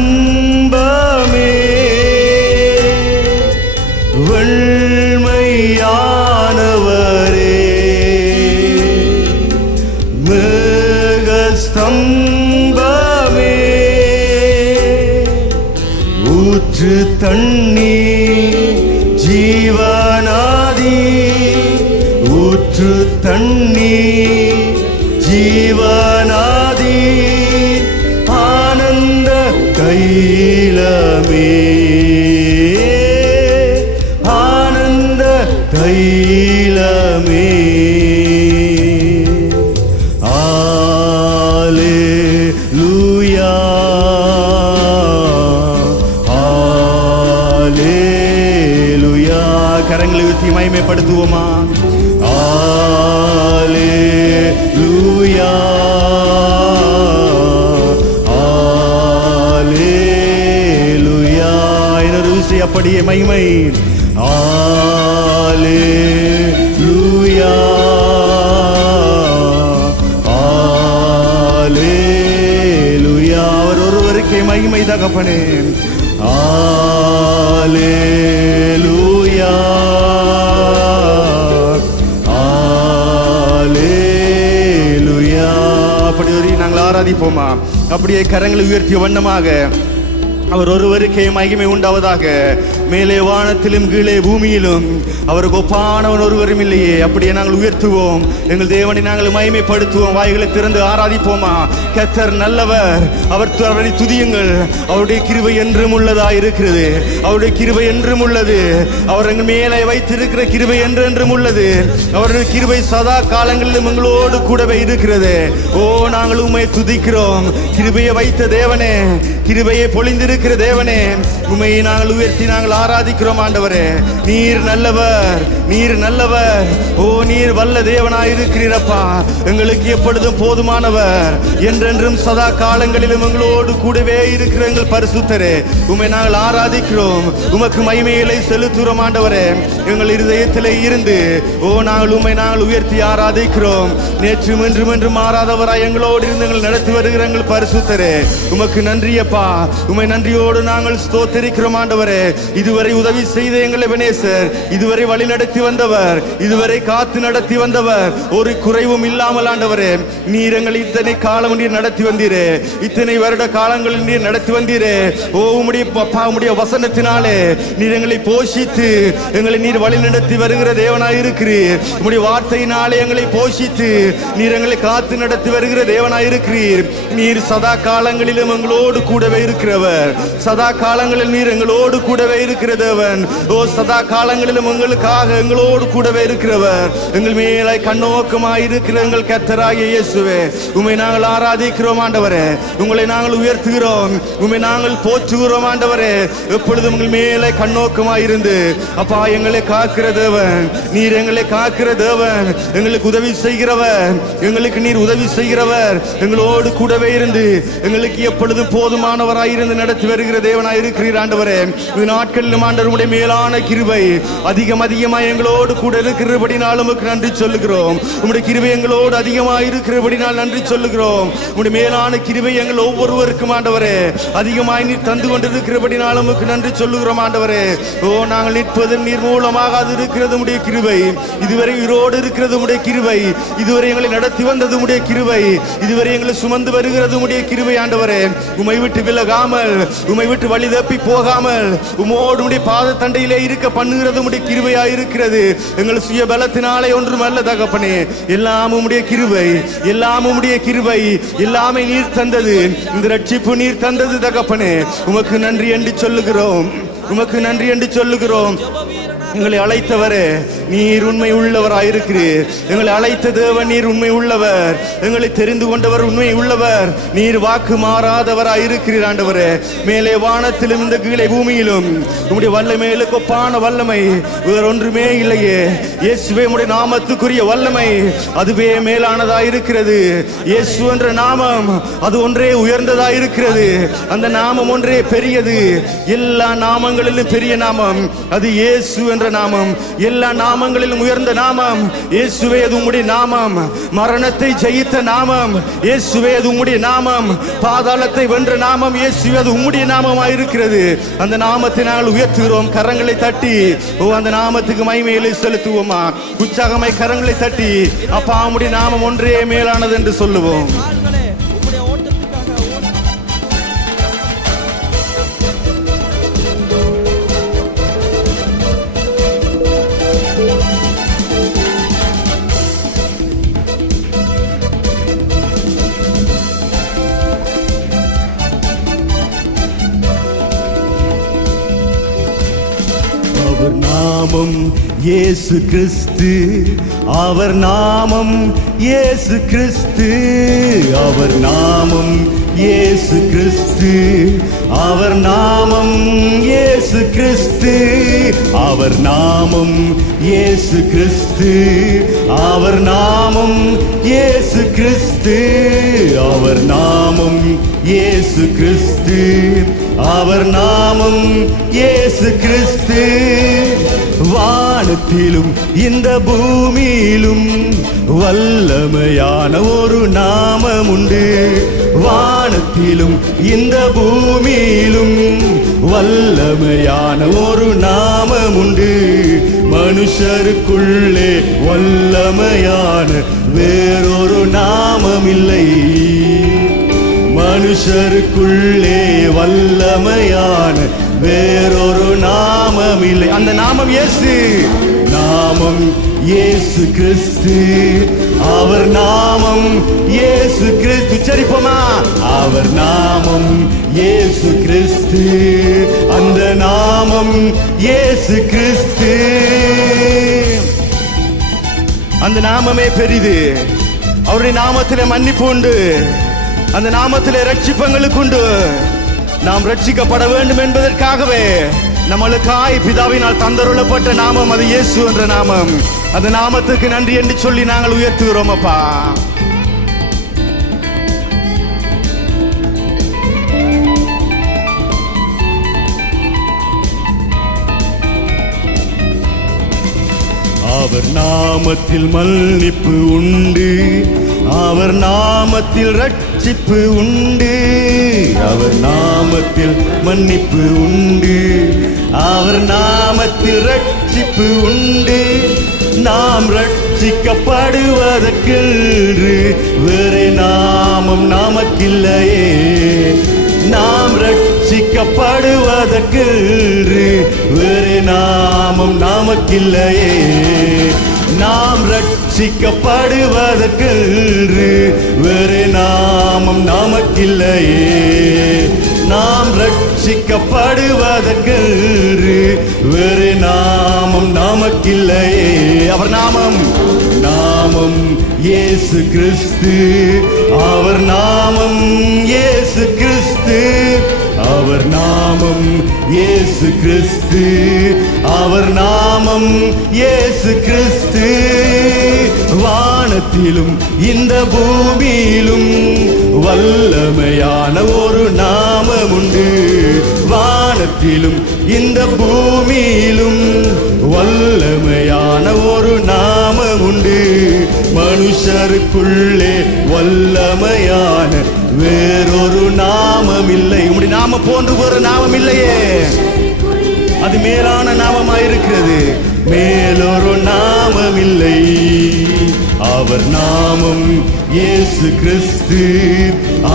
மேகஸ்தம்பமே, வெண்மையானவரே, மேகஸ்தம்பமே, ஊற்று தண்ணீர் ஜீவனாதி, ஊற்று தண்ணீர் ஜீவனாதி, ஆனந்த தைலமே, ஆனந்த தைலமே, அல்லேலூயா, அல்லேலூயா. கரங்களை உயர்த்தி மகிமைப்படுத்துவோமா? அல்லேலூயா, அல்லேலூயா. இன்னொரு விஷயம் அப்படியே மகிமை. அல்லேலூயா, அல்லேலூயா. அவர் ஒருவருக்கே மகிமை தகப்பனே. அல்லேலூயா, அல்லேலூயா. அப்படி ஒரு நாங்கள் ஆராதிப்போமா? அப்படியே கரங்களை உயர்த்திய வண்ணமாக அவர் ஒருவருக்கே மகிமை உண்டாவதாக. மேலே வானத்திலும் கீழே பூமியிலும் அவருக்கு ஒப்பானவன் ஒருவரும் இல்லையே. அப்படியே நாங்கள் உயர்த்துவோம், எங்கள் தேவனை நாங்கள் மகிமைப்படுத்துவோம். வாய்களை திறந்து ஆராதிப்போமா? கர்த்தர் நல்லவர், அவரை துதியுங்கள். அவருடைய கிருபை என்றும் உள்ளதாக இருக்கிறது, அவருடைய கிருபை என்றும் உள்ளது. அவர் எங்கள் மேலே வைத்திருக்கிற கிருபை என்றென்றும் உள்ளது. அவருடைய கிருபை சதா காலங்களிலும் எங்களோடு கூடவே இருக்கிறது. ஓ, நாங்கள் உம்மை துதிக்கிறோம். கிருபையை வைத்த தேவனே, கிருபையை பொழிந்திருக்கிற தேவனே, உம்மையை நாங்கள் உயர்த்தி நாங்கள் ஆராதிக்கிறோம். ஆண்டவரே, நீர் நல்லவர், நீர் நல்லவர். ஓ, நீர் வல்ல தேவனாய் இருக்கிறீரப்பா. எங்களுக்கு எப்பொழுதும் போதுமானவர், என்றென்றும் சதா காலங்களிலும் எங்களோடு கூடவே இருக்கிற எங்கள் பரிசுத்தரே, உம்மை நாங்கள் ஆராதிக்கிறோம். உமக்கு மகிமைகளை செலுத்துகிறோம். ஆண்டவரே, எங்கள் இருதயத்திலே இருந்து ஓ நாங்கள் உம்மை நாங்கள் உயர்த்தி ஆராதிக்கிறோம். நேற்றும் என்றும் என்றும் மாறாதவராய் எங்களோடு இருந்து எங்கள் நடத்தி வருகிற எங்கள் பரிசுத்தரே, உமக்கு நன்றியப்பா. உம்மை நன்றியோடு நாங்கள் ஸ்தோத்திரிக்கிறோம். ஆண்டவரே, இதுவரை உதவி செய்த எங்களை வினேசர், இதுவரை வழி நடத்தி வந்தவர், இதுவரை காத்து நடத்தி வந்தவர், ஒரு குறைவும் இல்லாமல் ஆண்டவரே, நீர் எங்களை இத்தனை காலம் நீர் நடத்தி வந்தீரே, இத்தனை வருட காலங்களில் நீர் நடத்தி வந்தீரே. ஓ, உம்முடைய வசனத்தினாலே நீர் எங்களை போஷித்து எங்களை நீர் வழி நடத்தி வருகிற தேவனாய் இருக்கிறீர். உம்முடைய வார்த்தையினாலே எங்களை போஷித்து நீர் எங்களை காத்து நடத்தி வருகிற தேவனாய் இருக்கிறீர். நீர் சதா காலங்களிலும் எங்களோடு கூடவே இருக்கிறவர், சதா காலங்களில் நீர் எங்களோடு கூடவே இருக்கிற தேவன். ஓ, சதா காலங்களிலும் எங்களுக்காக எங்களோடு கூடவே இருக்கிறவர், எங்கள் மேலே கண்ணோக்கமாய் இருக்கிற எங்கள் கர்த்தராகிய இயேசுவே, உம்மை நாங்கள் ஆராதிக்கிறோம் ஆண்டவரே. உங்களை நாங்கள் உயர்த்துகிறோம், உம்மை நாங்கள் போற்றுகிறோம் ஆண்டவரே. எப்பொழுதும் உங்கள் மேலே கண்ணோக்கமாய் இருந்து அப்பா எங்களை காக்கிற தேவன் நீர், எங்களை காக்கிற தேவன், எங்களுக்கு உதவி செய்கிறவர், எங்களுக்கு நீர் உதவி செய்கிறவர், எங்களோடு கூடவே இருந்து எங்களுக்கு எப்பொழுதும் போதுமானவராய் இருந்து நடத்தி வருகிற தேவனாய் இருக்கிறீர் ஆண்டவரே. இந்த நாட்களிலும் ஆண்டவருடைய மேலான கிருபை அதிகமாய் எங்களோடு கூட இருக்கிறபடினால் உமக்கு நன்றி சொல்லுகிறோம். உம்முடைய கிருபை எங்களோடு அதிகமாக இருக்கிறபடினால் நன்றி சொல்லுகிறோம். உம்முடைய மேலான கிருபை எங்கள் ஒவ்வொருவருக்கும் ஆண்டவரே அதிகமாய் நீர் தந்து கொண்டிருக்கிறபடினால் உமக்கு நன்றி சொல்லுகிறோம் ஆண்டவரே. ஓ, நாங்கள் நிற்பது நீர் மூலமாக அது இருக்கிறது உம்முடைய கிருபை, இதுவரை உயிரோடு இருக்கிறது உம்முடைய கிருபை, இதுவரை எங்களை நடத்தி வந்தது உம்முடைய கிருபை, இதுவரை எங்களை சுமந்து வருகிறது உம்முடைய கிருபை ஆண்டவரே. உம்மை விட்டு விலகாமல், உம்மை விட்டு வழி தப்பி போகாமல் உம்மோடு உம்முடைய பாத தண்டையிலே இருக்க பண்ணுகிறது உம்முடைய கிருபையாய் இருக்கிறது. எங்கள் சுய பலத்தினாலே ஒன்றும் அல்ல தகப்பனே, எல்லாம் உம்முடைய கிருபை, எல்லாம் உம்முடைய கிருபை, எல்லாமே நீர் தந்தது, இந்த ரட்சிப்பு நீர் தந்தது தகப்பனே. உமக்கு நன்றி என்று சொல்லுகிறோம், உமக்கு நன்றி என்று சொல்லுகிறோம். எங்களை அழைத்தவரே நீர் உண்மை உள்ளவராயிருக்கிறீர். எங்களை அழைத்த தேவன் நீர் உண்மை உள்ளவர், எங்களை தெரிந்து கொண்டவர் உண்மை உள்ளவர், நீர் வாக்கு மாறாதவராயிருக்கிறீர் ஆண்டவரே. மேலே வானத்திலும் இந்த கீழே பூமியிலும் உம்முடைய வல்லமைகளுக்கு ஒப்பான வல்லமை வேறொன்றுமே இல்லையே. இயேசுவே உம்முடைய நாமத்துக்குரிய வல்லமை அதுவே மேலானதாயிருக்கிறது. இயேசு என்ற நாமம் அது ஒன்றே உயர்ந்ததாயிருக்கிறது. அந்த நாமம் ஒன்றே பெரியது. எல்லா நாமங்களிலும் பெரிய நாமம் அது இயேசு என்ற நாமம். எல்லா நாமங்களிலும் உயர்ந்த நாமம் இயேசுவே, அது உம்முடைய நாமம். மரணத்தை ஜெயித்த நாமம் இயேசுவே, அது உம்முடைய நாமம். பாதாளத்தை வென்ற நாமம் இயேசுவே, அது உம்முடைய நாமமாய் இருக்கிறது. அந்த நாமத்தை நாங்கள் உயர்த்துகிறோம். கரங்களை தட்டி அந்த நாமத்துக்கு மகிமையை செலுத்துவோமா? உற்சாகமாய் கரங்களை தட்டி அப்பா உம்முடைய நாமம் ஒன்றே மேலானது என்று சொல்லுவோம். அவர் நாமம் இயேசு கிறிஸ்து, அவர் நாமம் இயேசு கிறிஸ்து, அவர் நாமம் இயேசு கிறிஸ்து, அவர் நாமம் இயேசு கிறிஸ்து, அவர் நாமம் இயேசு கிறிஸ்து, அவர் நாமம் இயேசு கிறிஸ்து, அவர் நாமம் இயேசு கிறிஸ்து, அவர் நாமம் இயேசு கிறிஸ்து. வானத்திலும் இந்த பூமியிலும் வல்லமையான ஒரு நாமம் உண்டு. வானத்திலும் இந்த பூமியிலும் வல்லமையான ஒரு நாமம் உண்டு. மனுஷருக்குள்ளே வல்லமையான வேறொரு நாமம் இல்லை. மனுஷருக்குள்ளே வல்லமையான வேறொரு நாமம் இல்லை. அந்த நாமம் இயேசு, நாமம் இயேசு கிறிஸ்து, அவர் நாமம் இயேசு கிறிஸ்து. உச்சரிப்போமா? அவர் நாமம் இயேசு கிறிஸ்து, அந்த நாமம் இயேசு கிறிஸ்து. அந்த நாமமே பெரிது. அவருடைய நாமத்திலே மன்னிப்பு உண்டு, அந்த நாமத்திலே ரட்சிப்பங்களுக்கு உண்டு. நாம் ரட்சிக்கப்பட வேண்டும் என்பதற்காகவே நம்மளுக்காய் பிதாவினால் தந்தருளப்பட்ட நாமம் அது இயேசு என்ற நாமம். அந்த நாமத்துக்கு நன்றி என்று சொல்லி நாங்கள் உயர்த்துகிறோம் அப்பா. அவர் நாமத்தில் மன்னிப்பு உண்டு, அவர் நாமத்தில் ரட்சிப்பு உண்டு, அவர் நாமத்தில் மன்னிப்பு உண்டு, அவர் நாமத்தில் ரட்சிப்பு உண்டு. நாம் ரட்சிக்கப்படுவதற்கு வேறு நாமம் நமக்கில்லையே. நாம் ரட்சிக்கப்படுவதற்கு வேறு நாமம் நமக்கில்லையே. நாம் ரட்சிக்கப்படுவதற்கு வேறு நாமம் நமக்கில்லையே. நாம் ரட்சிக்கப்படுவதற்கு வேறு நாமம் நமக்கில்லையே. அவர் நாமம் இயேசு கிறிஸ்து. அவர் நாமம் இயேசு கிறிஸ்து. அவர் நாமம் இயேசு கிறிஸ்து. அவர் நாமம் இயேசு கிறிஸ்து. வானத்திலும் இந்த பூமியிலும் வல்லமையான ஒரு நாமம் உண்டு. வானத்திலும் இந்த பூமியிலும் வல்லமையான ஒரு நாமம் உண்டு. மனுஷருக்குள்ளே வல்லமையான வேறொரு நாமம் இல்லை. உம்முடைய நாமம் போன்று ஒரு நாமம் இல்லையே. அது மேலான நாமமாயிருக்கிறது. மேலொரு நாமம் இல்லை. அவர் நாமம் இயேசு கிறிஸ்து.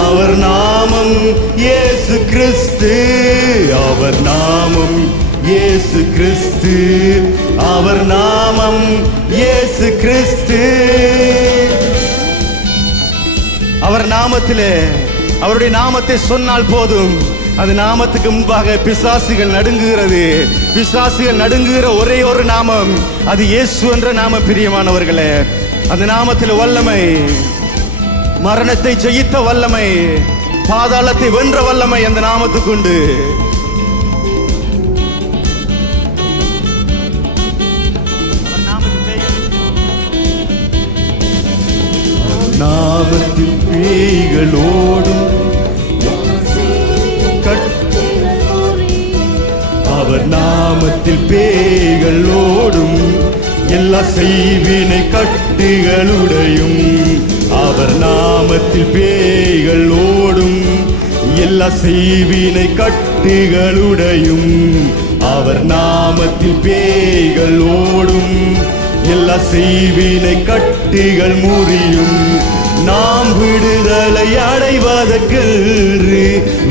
அவர் நாமம் இயேசு கிறிஸ்து. அவர் நாமம் இயேசு கிறிஸ்து. அவர் நாமம் இயேசு கிறிஸ்து. அவர் நாமத்திலே, அவருடைய நாமத்தை சொன்னால் போதும், அந்த நாமத்துக்கு முன்பாக பிசாசுகள் நடுங்குகிறது. பிசாசுகள் நடுங்குகிற ஒரே ஒரு நாமம், அது இயேசு என்ற நாமம். பிரியமானவர்களே, அந்த நாமத்தில் வல்லமை, மரணத்தை ஜெயித்த வல்லமை, பாதாளத்தை வென்ற வல்லமை அந்த நாமத்துக்கு உண்டு. நாமத்தில் பேய்களோடும் அவர் நாமத்தில் பேய்களோடும் எல்லா செய்வினை கட்டுகளுடையும். அவர் நாமத்தில் பேய்களோடும் எல்லா செய்வினை கட்டுகளுடையும். அவர் நாமத்தில் பேய்களோடும் எல்லா செய்வினை கட்டுகள் முறியும். நாம் விடுதலை அடைவதற்கு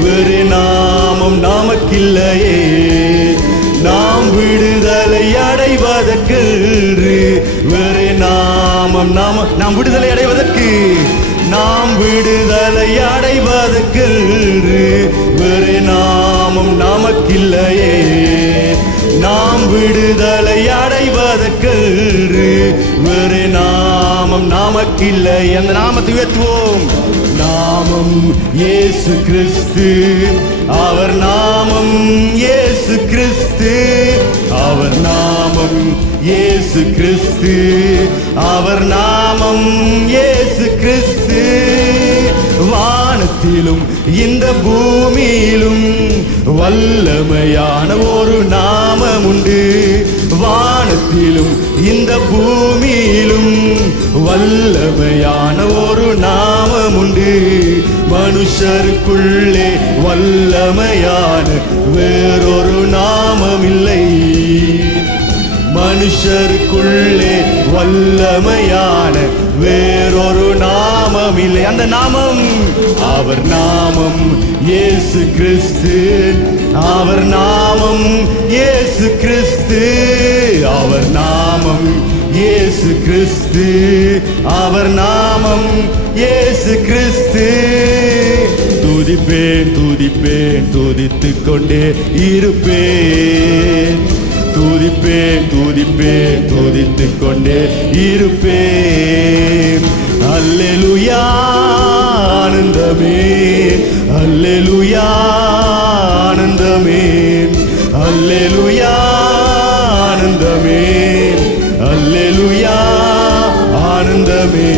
வேறு நாமம் நமக்கில்லையே. நாம் விடுதலை அடைவதற்கு வேறு நாமம் நாம் விடுதலை அடைவதற்கு, நாம் விடுதலை அடைவதற்கு வேறு நாமம் நமக்கில்லையே. நாம் விடுதலை அடைவதற்கு வேறு நாமம் நமக்கில்லை. அந்த நாமத்தை உயர்த்துவோம். நாமம் இயேசு கிறிஸ்து. அவர் நாமம் இயேசு கிறிஸ்து. அவர் நாமம் இயேசு கிறிஸ்து. அவர் நாமம் இயேசு கிறிஸ்து. வானத்திலும் இந்த பூமியிலும் வல்லமையான ஒரு நாமம் உண்டு. வானத்திலும் இந்த பூமியிலும் வல்லமையான ஒரு நாமம் உண்டு. மனுஷருக்குள்ளே வல்லமையான வேறொரு நாமம் இல்லை. மனுஷருக்குள்ளே வல்லமையான வேறொரு நாமம் இல்லை. அந்த நாமம், அவர் நாமம் இயேசு கிறிஸ்து. அவர் நாமம் இயேசு கிறிஸ்து. அவர் நாமம் இயேசு கிறிஸ்து. அவர் நாமம் இயேசு கிறிஸ்து. துதிப்பேன் துதிப்பேன் துதித்துக் கொண்டே இருப்பேன். துதிப்பேன் துதிப்பேன் துதித்துக் கொண்டே இருப்பேன். அல்லேலூயா ஆனந்தமே, அல்லேலூயா ஆனந்தமே, அல்லேலூயா ஆனந்தமே, அல்லேலூயா ஆனந்தமே.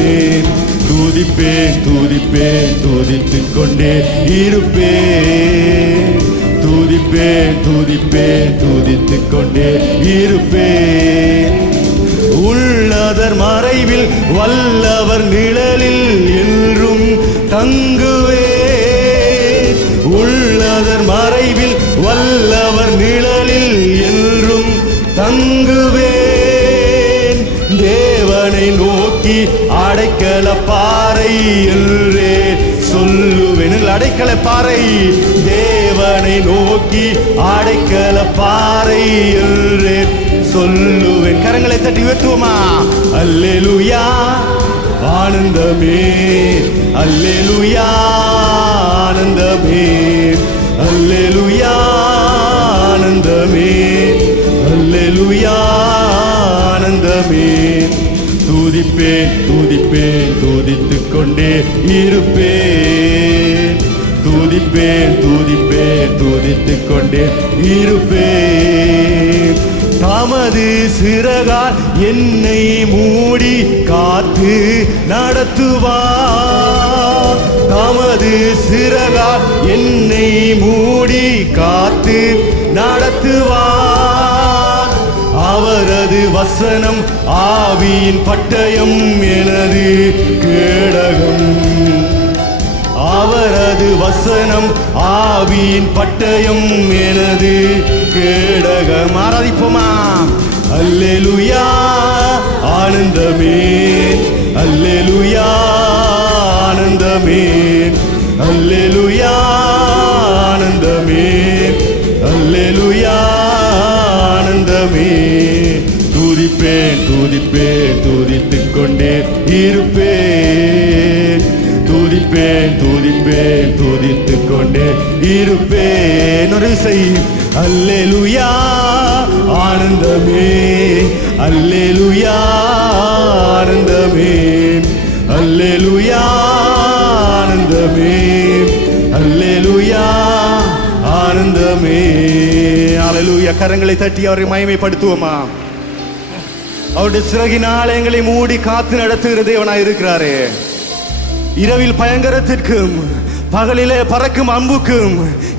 துதிப்பேன் துதிப்பேன் துதித்துக் கொண்டே இருப்பேன். துதிப்பேன் துதிப்பேன் துதித்துக் கொண்டே இருப்பேன். உள்ளதர் மறைவில் வல்லவர் நிழலில் என்றும் தங்குவேன். உள்ளதர் மறைவில் வல்லவர் நிழலில் என்றும் தங்குவேன். தேவனை நோக்கி அடைக்கல பாறை என்றே சொல்லுவேன். அடைக்கல பாறை, தேவனை நோக்கி அடைக்கல பாறை என்றே சொல்லுவேன். கரங்களை தட்டி உயர்த்துவோமா? அல்லேலூயா ஆனந்தமே, அல்லேலூயா ஆனந்தமே, அல்லேலூயா ஆனந்தமே, அல்லேலூயா ஆனந்தமே. துதிப்பேன் துதிப்பேன் துதித்துக் கொண்டே இருப்பேன், துதிப்பேன் துதிப்பேன் துதித்துக் கொண்டே இருப்பேன். தமது சிறகால் என்னை மூடி காத்து நடத்துவார், தமது சிறகால் என்னை மூடி காத்து நடத்துவார். அவரது வசனம் ஆவியின் பட்டயம் எனது கேடகம், அவரது வசனம் ஆவியின் பட்டயம் எனது கேடகம். ஆராதிப்போமா? அல்லேலூயா ஆனந்தமே, அல்லேலூயா ஆனந்தமே, அல்லேலூயா ஆனந்தமே, அல்லேலூயா ஆனந்தமே. துதிப்பேன் துதிப்பேன் துதித்துக் கொண்டே இருப்பேன், துதிப்பேன் துதிப்பேன் துதித்துக் கொண்டே இருப்பேன். ஒரு விசை அல்லேலூயா ஆனந்தமே, அல்லேலூயா ஆனந்தமே, அல்லேலூயா ஆனந்தமே, அல்லேலூயா ஆனந்தமே. அல்லேலூயா. கரங்களை தட்டி அவரை மகிமைப்படுத்துவோமா? அவருடைய சிறகினால் எங்களை மூடி காத்து நடத்துகிற தேவனாய் இருக்கிறாரே. இரவில் பயங்கரத்திற்கும் பகலிலே பறக்கும் அம்புக்கும்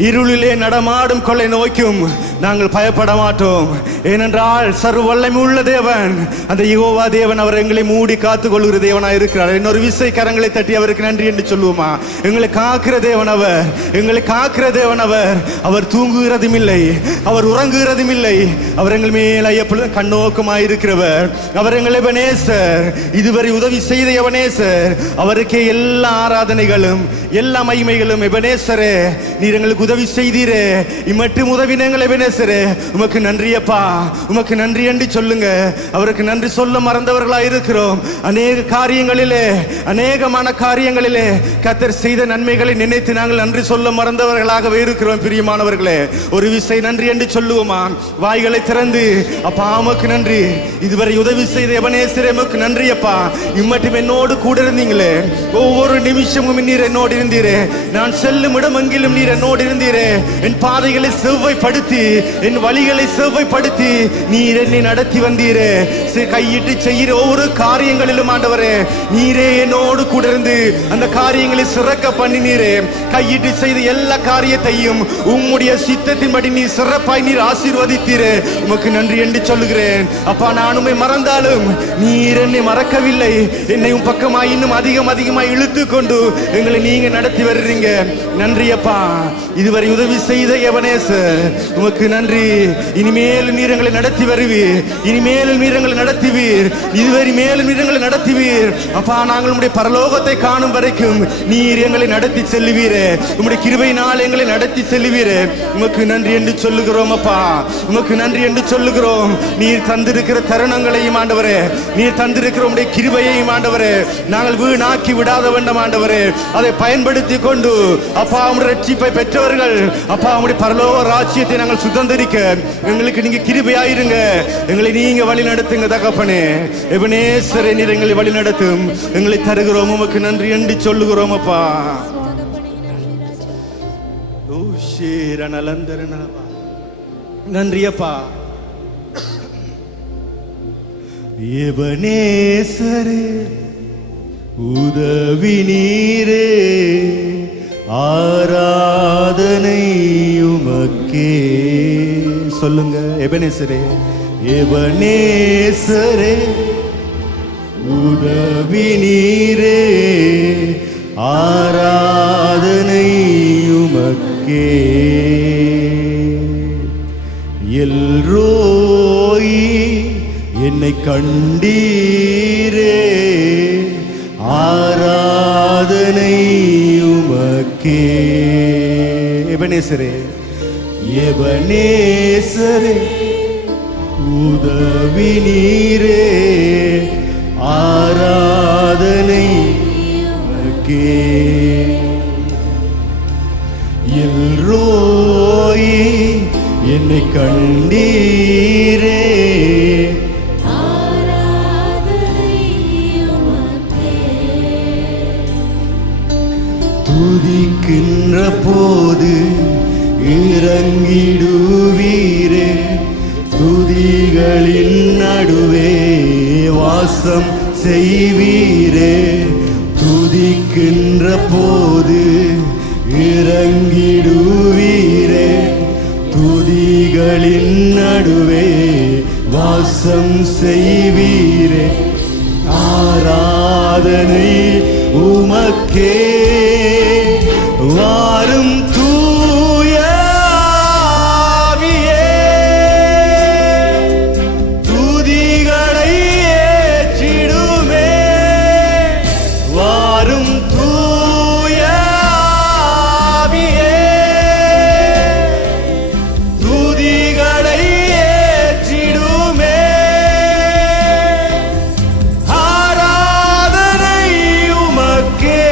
இருளிலே நடமாடும் கொள்ளை நோய்க்கும் நாங்கள் பயப்பட மாட்டோம். ஏனென்றால் சர்வ வல்லமை உள்ள தேவன், அந்த யெகோவா தேவன் அவர் எங்களை மூடி காத்து கொள்கிற தேவனாக இருக்கிறார். இன்னொரு விசை கரங்களை தட்டி அவருக்கு நன்றி என்று சொல்லுவோமா? எங்களை காக்கிற தேவன் அவர், எங்களை காக்கிற தேவன் அவர். அவர் தூங்குகிறதும் இல்லை, அவர் உறங்குகிறதும் இல்லை. அவர் எங்கள் மேல் எப்பொழுதும் கண்ணோக்கமாக இருக்கிறவர். அவர் எங்கள் எபனேசர், இதுவரை உதவி செய்த எபனேசர். அவருக்கே எல்லா ஆராதனைகளும் எல்லா மகிமைகளும். எபனேசரே, நீர் எங்களுக்கு உதவி செய்தீரே, இம்மட்டும் உதவின எங்கள் எபனேசரே, உமக்கு நன்றியப்பா, உமக்கு நன்றி என்று சொல்லுங்க. அவருக்கு நன்றி சொல்ல மறந்தவர்களாக இருக்கிறோம். அநேக காரியங்களிலே, அநேகமான காரியங்களிலே கர்த்தர் செய்த நன்மைகளை நினைத்து நாங்கள் நன்றி சொல்ல மறந்தவர்களாகவே இருக்கிறோம். பிரியமானவர்களே, ஒரு விசை நன்றி என்று சொல்லுவோமா? வாய்களை திறந்து அப்பா உமக்கு நன்றி, இதுவரை உதவி செய்த எபனேசரே உமக்கு நன்றியப்பா. இம்மட்டும் என்னோடு கூட இருந்தீங்களே, ஒவ்வொரு நிமிஷமும் நீர் என்னோடு இருந்தீரே, நான் செல்லும் இடமெங்கிலும் நீர் என்னோடு இருந்தீரே. என் பாதைகளை செவ்வாய்ப்படுத்தி, என் வழிகளை செவ்வாய்ப்படுத்தி நீர் என்னை நடத்தி வந்தீரே. கையிட்டு செய்கிற ஒவ்வொரு காரியங்களிலும் ஆண்டவரே, நீரே என்னோடு கூட இருந்து அந்த காரியங்களை சிறக்க பண்ணினீரே. கையிட்டு செய்த எல்லா காரியத்தையும் உம்முடைய சித்தத்தின்படி நீ சிறப்பாய் நீர் ஆசீர்வதித்தீரே. உமக்கு நன்றி என்று சொல்லுகிறேன். அப்பா, நான் உம்மை மறந்தாலும் நீர் என்னை மறக்கவில்லை. என்னை உம் பக்கமாய் இன்னும் அதிகமாய் இழுத்து கொண்டு எங்களை நீங்க நடத்தி வர்றீங்க. நன்றி அப்பா. இதுவரை உதவி செய்த எபனேசர் உமக்கு நன்றி. இனிமேலும் நீர் எங்களை நடத்தி வருவீர், இனிமேலும் நீர் எங்களை நடத்துவீர், இதுவரை மேலும் நீர் எங்களை நடத்துவீர். அப்பா, நாங்கள் உம்முடைய பரலோகத்தை காணும் வரைக்கும் நீர் எங்களை நடத்தி செல்லுவீரே. உம்முடைய கிருபையினால் எங்களை நடத்தி செல்லுவீரே. உமக்கு நன்றி என்று சொல்லுகிறோம் அப்பா, உமக்கு நன்றி என்று சொல்லுகிறோம். நீர் தந்திருக்கிற தருணங்களையும் ஆண்டவரே, நீர் தந்திருக்கிற உம்முடைய கிருபையையும் ஆண்டவரே நாங்கள் வீணாக்கி விடாத வேண்டும் ஆண்டவரே. அதை பயன்படுத்தி கொண்டு அப்பா உம்முடைய ரட்சிப்பை பெற்றவர்கள் அப்பா உம்முடைய பரலோக ராஜ்யத்தை நாங்கள் சுதந்திரிக்க எங்களுக்கு நீங்க கிருபையாயிருங்க. எங்களை நீங்க வழி நடத்துங்க தகப்பனே. எபனேசரே, நீர் எங்களை வழி நடத்தும். எங்களை தருகிறோம், உமக்கு நன்றி என்று சொல்லுகிறோம் அப்பா. நன்றி அப்பா. எபனேசரே, உதவி நீரே, ஆராதனை உமக்கே. சொல்லுங்க, எபனேசரே, எபனேசரே, உதவி நீரே, ஆராதனை உமக்கே. எல்ரோயி, என்னை கண்டீரே, ஆராதனை உமக்கே. எபனேசரே, எபனேசரே, உதவி நீரே, ஆராதனை உமக்கே. எல்ரோயி என்னை கண்டீரே, துதிக்கின்ற போது இறங்கிடுவீரே, துதிகளின் நடுவே வாசம் செய்வீரே, துதிக்கின்ற போது இறங்கிடுவீரே, துதிகளின் நடுவே வாசம் செய்வீரே. ஆராதனை உமக்கே, வாரும் தூய ஆவியே, துதிகளை ஏற்றிடுமே, வாரும் தூய ஆவியே, துதிகளை ஏற்றிடுமே. ஆராதனை உமக்கே,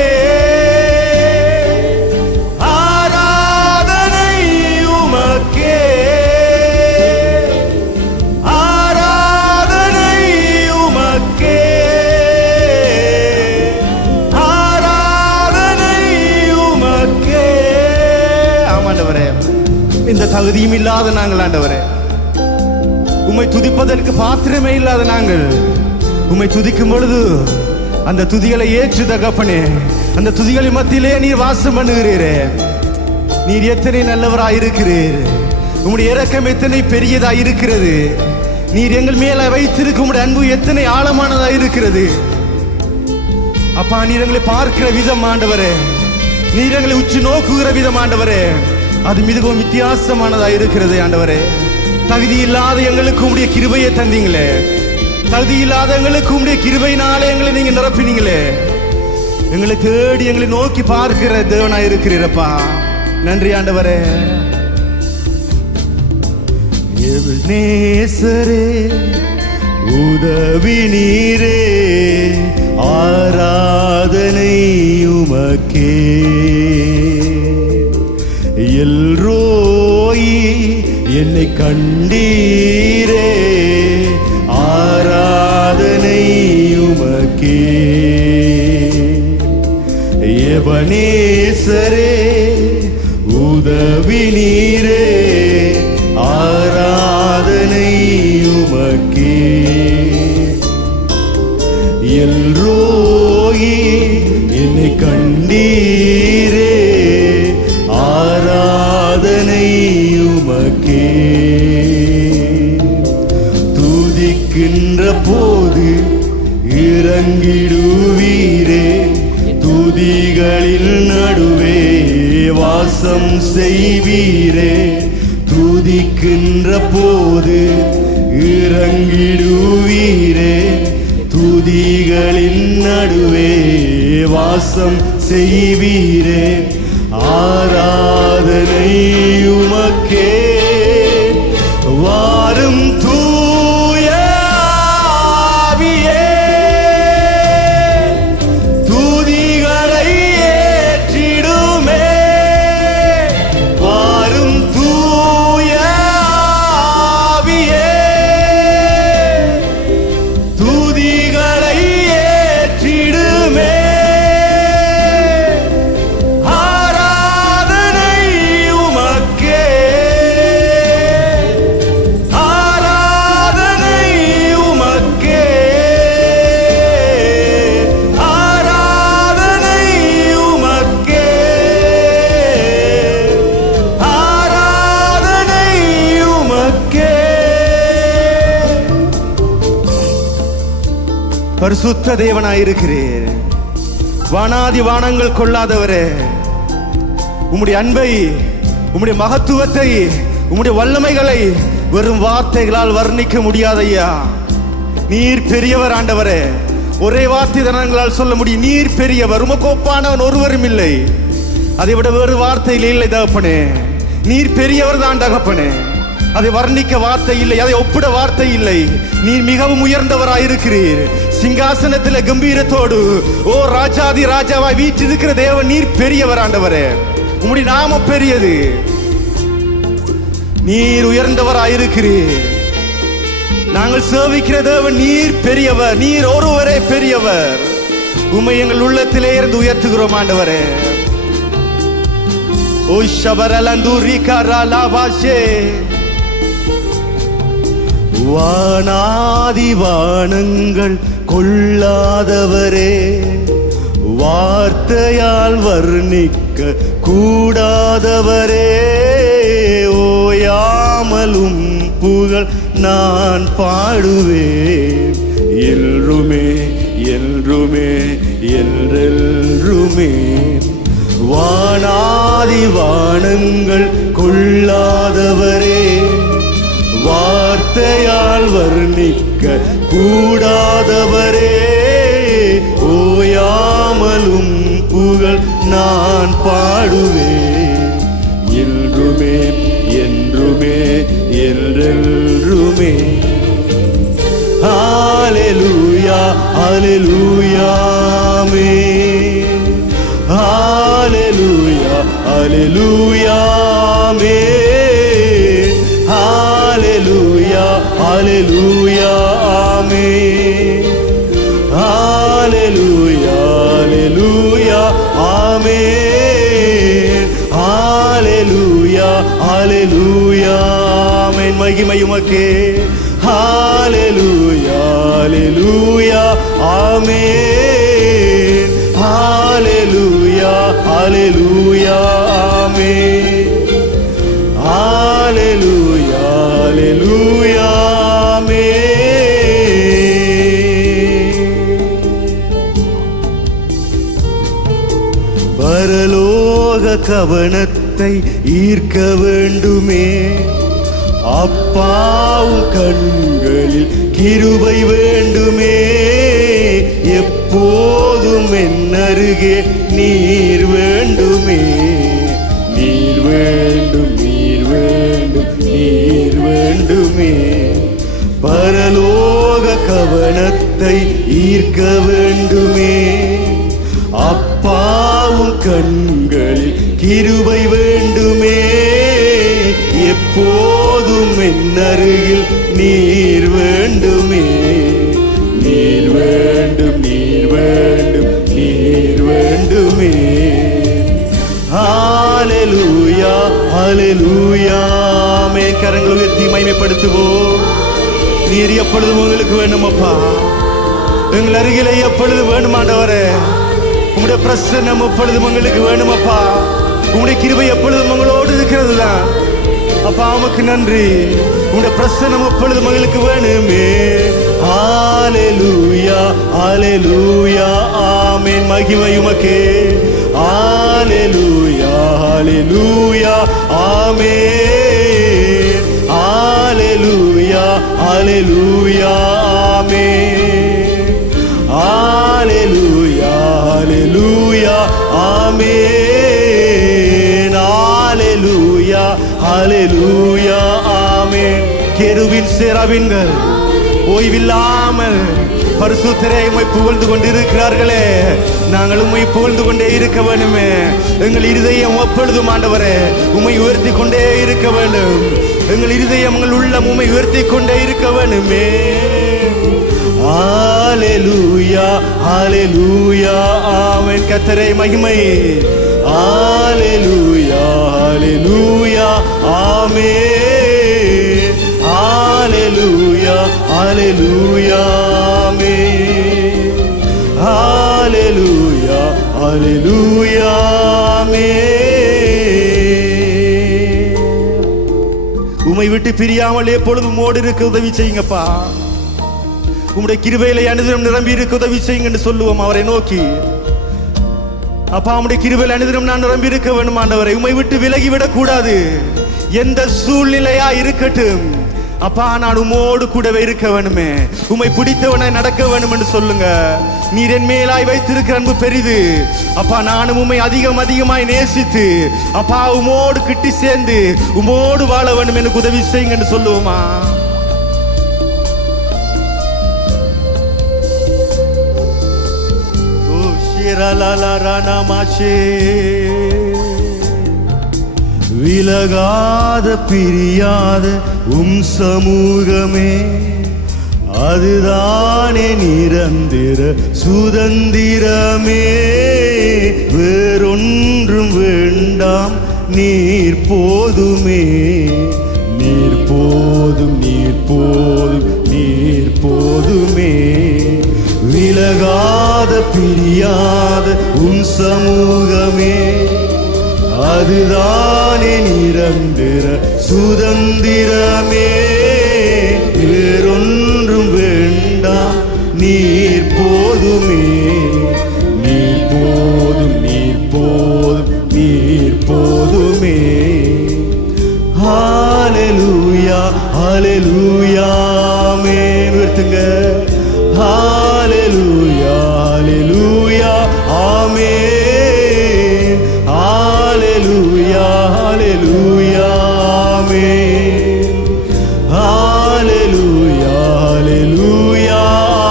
ஆராதனை உமக்கே, ஆராதனை உமக்கே, ஆராதனை உமக்கே. ஆமாண்டவரே, இந்த தகுதியும் இல்லாத நாங்கள் ஆண்டவரே, உம்மை துதிப்பதற்கு பாத்திரமே இல்லாத நாங்கள் உம்மை துதிக்கும் பொழுது அந்த துதிகளை ஏற்று தகப்பனே, அந்த துதிகளின் மத்தியிலே நீர் வாசம் பண்ணுகிறீரே. நீர் எத்தனை நல்லவராயிருக்கிறீர், உம்முடைய இரக்கம் எத்தனை பெரியதாயிருக்கிறது, நீர் எங்கள் மேல வைத்திருக்கும் உம்முடைய அன்பு எத்தனை ஆழமானதாயிருக்கிறது. அப்பா, நீர் எங்களை பார்க்கிற விதம் ஆண்டவரே, நீர் எங்களை உற்று நோக்குகிற விதம் ஆண்டவரே, அது மிகவும் வித்தியாசமானதாயிருக்கிறது ஆண்டவரே. தகுதி இல்லாத எங்களுக்கு உம்முடைய கிருபையை தந்தீங்களே, தகுதி இல்லாத எங்களுக்கு உம்முடைய கிருபையினாலே எங்களை நீங்க நிரப்பினீங்களே. எங்களை தேடி எங்களை நோக்கி பார்க்கிற தேவனாய் இருக்கிறீரப்பா. நன்றி ஆண்டவரே. எபினேசரே, உதவி நீரே, ஆராதனை உமக்கே. எல்ரோயி என்னை கண்டீரே, ஆராதனை உமக்கே. எபனேசரே, உதவி நீரே, ஆராதனை உமக்கே. எல்ரோயி என்னை கண்டீரே, ஆராதனை உமக்கே. துதிக்கின்ற போது இறங்கிடுவீரே, துதிகளில் நடுவே வாசம் செய்வீரே, துதிக்கின்ற போது இறங்கிடுவீரே, துதிகளின் நடுவே வாசம் செய்வீரே. ஆராதனை உமக்கே, வாரும் தூய ஆவியே, துதிகளை ஏற்றிடுமே, வாரும் தூய ஆவியே, துதிகளை ஏற்றிடுமே. பரிசுத்த தேவனாயிருக்கிறீர், வானாதி வானங்கள் கொள்ளாதவரே. உம்முடைய அன்பை, உம்முடைய மகத்துவத்தை, உம்முடைய வல்லமைகளை வெறும் வார்த்தைகளால் வர்ணிக்க முடியாதையா. நீர் பெரியவர் ஆண்டவரே. ஒரே வார்த்தை நாங்களால் சொல்ல முடியும், நீர் பெரியவர், உமக்கு ஒப்பானவன் ஒருவரும் இல்லை. அதை விட வேறு வார்த்தையில் இல்லை தகப்பனே. நீர் பெரியவர் தான் தகப்பனே. அதை வர்ணிக்க வார்த்தை இல்லை, அதை ஒப்பிட வார்த்தை இல்லை. நீர் மிகவும் உயர்ந்தவராயிருக்கிறீர். சிங்காசனத்தில் கம்பீரத்தோடு ஓ ராஜாதி ராஜாவாய் வீற்றிருக்கிற தேவன் நீர் பெரியவர் ஆண்டவரே. உம்முடைய நாமம் பெரியது. நீர் உயர்ந்தவராயிருக்கிறீர். நாங்கள் சேவிக்கிற தேவன் நீர் பெரியவர், நீர் ஒருவரே பெரியவர். உம்மை எங்கள் உள்ளத்திலே இருந்து உயர்த்துகிறோம் ஆண்டவரே. ஓ ஷபரலந்தூரி கரலாபாஷே. வானாதி வானங்கள் கொள்ளாதவரே, வார்த்தையால் வர்ணிக்க கூடாதவரே, ஓயாமலும் புகழ் நான் பாடுவேன் என்றுமே என்றுமே என்றென்றுமே. வானாதி வானங்கள் கொள்ளாதவரே, வார்த்தையால் வர்ணிக்க கூடாதவரே, ஓயாமலும் புகழ் நான் பாடுவேன் என்றுமே என்றுமே என்றென்றுமே. ஹalleluya ஹalleluya ஆமென். ஹalleluya ஹalleluya ஆமென். ஹalleluya ஹalleluya ஆமென். ஹalleluya ஹalleluya ஆமென். ஹalleluya ஹalleluya ஆமென். மகிமை உமக்கே. ஹalleluya ஹalleluya ஆமென். ஹalleluya ஹalleluya ஆமென். ஹalleluya ஹalleluya ஆமென். பரலோக கவனத்தை ஈர்க்க வேண்டுமே, அப்பாவும் கண்களில் கிருபை வேண்டுமே, எப்போதும் என்னருகே நீர் வேண்டுமே. நீர் வேண்டும் நீர் வேண்டும் நீர் வேண்டுமே. பரலோக கவனத்தை ஈர்க்க வேண்டுமே, அப்பாவும் கண்களில் கிருபை வேண்டுமே, எப்போதும் என்னருகில் நீர் வேண்டுமே. நீர் வேண்டும் நீர் வேண்டும் நீர் வேண்டுமே. ஹalleluya ஹalleluya ஆமென். கரங்களை உயர்த்தி மகிமைப்படுத்துவோம். நீர் எப்பொழுதும் உங்களுக்கு வேண்டும் அப்பா. எங்கள் அருகிலே எப்பொழுது வேண்டும் ஆண்டவரே. உங்களுடைய பிரசன்னம் எப்பொழுதும் உங்களுக்கு வேண்டும் அப்பா. உங்களுடைய கிருபை எப்பொழுதும் உங்களோடு இருக்கிறது தான் அப்பா. உமக்கு நன்றி. உங்களுடைய பிரசன்னம் எப்பொழுதும் எங்களுக்கு வேணுமே. ஹalleluya ஹalleluya ஆமென். மகிமை உமக்கே. ஹalleluya ஹalleluya ஆமென். ஹalleluya ஹalleluya ஆமென். ஹalleluya ஹalleluya ஆமென். ஹalleluya ஹalleluya ஆமென். கேருபீன் சேராபீன்கள் ஓய்வில்லாமல் பரிசுத்தரே உம்மை புகழ்ந்து கொண்டிருக்கிறார்களே, நாங்கள் உம்மை புகழ்ந்து கொண்டே இருக்க வேண்டுமே. எங்கள் இருதயம் எப்பொழுதும் ஆண்டவரே உம்மை உயர்த்தி கொண்டே இருக்க வேண்டும். எங்கள் இருதயம் எங்கள் உள்ளம் உம்மை உயர்த்தி கொண்டே இருக்க வேண்டுமே. ஹalleluya ஹalleluya ஆமென். கர்த்தரே மகிமை. ஹalleluya ஹalleluya ஆமென். ஹalleluya ஹalleluya ஆமென். ஹalleluya ஹalleluya ஆமென். உம்மை விட்டு பிரியாமல் எப்பொழுதும் ஓடி இருக்க உதவி செய்யுங்கப்பா. உம்முடைய கிருபையிலே அனுதினம் நிரம்பி இருக்க உதவி செய்யுங்கன்னு சொல்லுவோம் அவரை நோக்கி. அப்பா உம்முடைய கிருபையிலே அனுதினம் நான் நிரம்பி இருக்க வேண்டும் ஆண்டவரை. உம்மை விட்டு விலகி விடக்கூடாது. எந்த சூழ்நிலையா இருக்கட்டும் அப்பா, நான் உம்மோடு கூடவே இருக்க வேண்டுமே. உம்மை பிடித்தவனை நடக்க வேண்டும் என்று சொல்லுங்க. நீர் என் மேலாய் வைத்திருக்கிற அன்பு பெரிது அப்பா. நானும் உம்மை அதிகமாய் நேசித்து அப்பா உம்மோடு கிட்டி சேர்ந்து உம்மோடு வாழ வேண்டும் எனக்கு உதவி செய்யுங்க என்று சொல்லுவோமா. விலகாத பிரியாத சமூகமே, அதுதானே நிரந்தர சுதந்திரமே. வேறொன்றும் வேண்டாம், நீர் போதுமே. நீர் போதும், நீர் போதும், நீர் போதுமே. விலகாத பிரியாத சமூகமே, அதுதானே நிரந்தர சுதந்திரமே. வேறொன்றும் வேண்டாம், நீர் போதுமே. நீர் போதும், நீர் போதும், நீர் போதுமே. ஹல்லேலூயா, ஹல்லேலூயா, ஆமென். உயர்த்துங்க. ஹல்லேலூயா, ஹல்லேலூயா, ஆமென். ஹல்லேலூயா, ஹல்லேலூயா, ஆமென். ஹல்லேலூயா, ஹல்லேலூயா,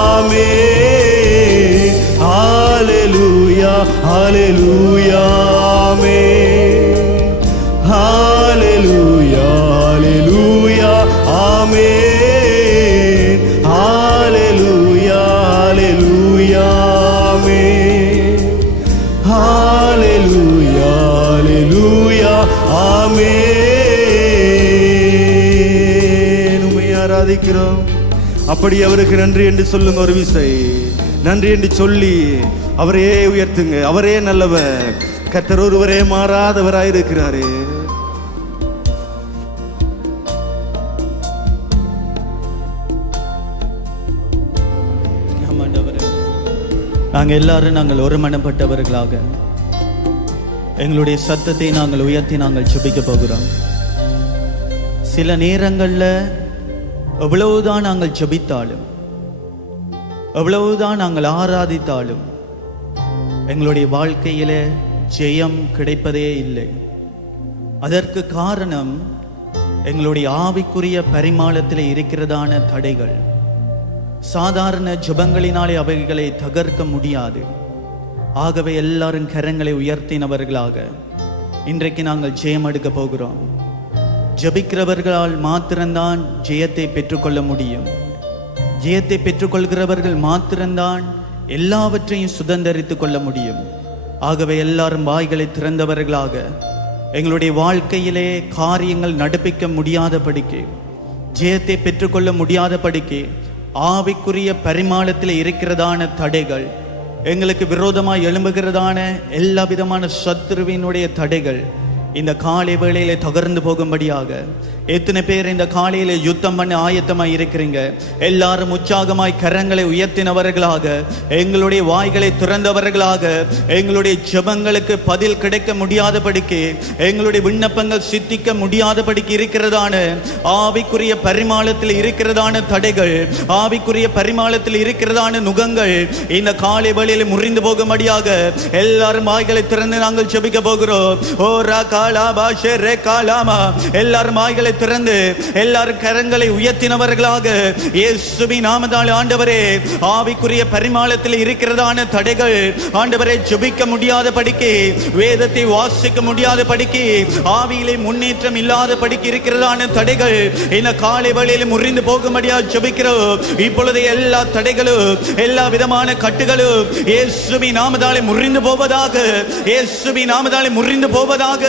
ஆமென். ஹல்லேலூயா, ஹல்லேலூயா, ஆமென். ஹல்லேலூயா, ஹல்லேலூயா, ஆமென். ஹல்லேலூயா, ஹல்லேலூயா, ஆமென். ஹல்லேலூயா, ஹல்லேலூயா, ஆமென். உம்மை ஆராதிக்கிறோம். அப்படி அவருக்கு நன்றி என்று சொல்லுங்க. ஒரு விசை நன்றி என்று சொல்லி அவரே உயர்த்துங்க. அவரே நல்லவர். கர்த்தர் ஒருவரே மாறாதவராயிருக்கிறாரே. நாங்கள் எல்லாரும் ஒரு மனப்பட்டவர்களாக எங்களுடைய சத்தத்தை நாங்கள் உயர்த்தி நாங்கள் ஜெபிக்க போகிறோம். சில நேரங்களில் எவ்வளவுதான் நாங்கள் ஜெபித்தாலும், எவ்வளவுதான் நாங்கள் ஆராதித்தாலும் எங்களுடைய வாழ்க்கையில ஜெயம் கிடைப்பதே இல்லை. அதற்கு காரணம் எங்களுடைய ஆவிக்குரிய பரிமாணத்தில் இருக்கிறதான தடைகள். சாதாரண ஜெபங்களினாலே அவைகளை தகர்க்க முடியாது. ஆகவே எல்லாரும் கரங்களை உயர்த்தினவர்களாக இன்றைக்கு நாங்கள் ஜெயம் எடுக்க போகிறோம். ஜெபிக்கிறவர்களால் மாத்திரம்தான் ஜெயத்தை பெற்றுக்கொள்ள முடியும். ஜெயத்தை பெற்றுக்கொள்கிறவர்கள் மாத்திரம்தான் எல்லாவற்றையும் சுதந்தரித்துக் கொள்ள முடியும். ஆகவே எல்லாரும் வாய்களை திறந்தவர்களாக எங்களுடைய வாழ்க்கையிலே காரியங்கள் நடப்பிக்க முடியாதபடிக்கு, ஜெயத்தை பெற்றுக்கொள்ள முடியாதபடிக்கு ஆவிக்குரிய பரிமாணத்தில் இருக்கிறதான தடைகள், எங்களுக்கு விரோதமாய் எழும்புகிறதான எல்லா விதமான சத்துருவினுடைய தடைகள் இந்த காலை வேளையிலே தகர்ந்து போகும்படியாக எத்தனை பேர் இந்த காலையில யுத்தம் பண்ண ஆயத்தமாய் இருக்கிறீங்க? எல்லாரும் உற்சாகமாய் கரங்களை உயர்த்தினவர்களாக, எங்களுடைய வாய்களை திறந்தவர்களாக, எங்களுடைய ஜெபங்களுக்கு பதில் கிடைக்க முடியாதபடிக்கு, எங்களுடைய விண்ணப்பங்கள் சித்திக்க முடியாதபடிக்கு இருக்கிறதான ஆவிக்குரிய பரிமாணத்தில் இருக்கிறதான தடைகள், ஆவிக்குரிய பரிமாணத்தில் இருக்கிறதான நுகங்கள் இந்த காலை வேளையில முறிந்து போகும்படியாக எல்லாரும் வாய்களை திறந்து நாங்கள் ஜெபிக்க போகிறோம். ஓ ரா காலா பாஷே ரே காலாமா. எல்லாரும் வாய்களை திறந்து எல்லாரும் கரங்களை உயர்த்தினவர்களாக இயேசுவின் நாமத்தால் ஆண்டவரே, ஆவிக்குரிய பரிமாணத்தில் இருக்கிறதான தடைகள் ஆண்டவரே ஜெபிக்க முடியாதபடிக்கு, வேதத்தை வாசிக்க முடியாதபடிக்கு, ஆவியிலே முன்னேற்றம் இல்லாதபடிக்கு இருக்கிறதான தடைகள் இந்த காலை வேளையில முறிந்து போகும்படியாக ஜெபிக்கிறோம். இப்பொழுது எல்லா தடைகளும், எல்லா விதமான கட்டுகளும் இயேசுவின் நாமத்தாலே முறிந்து போவதாக, இயேசுவின் நாமத்தாலே முறிந்து போவதாக.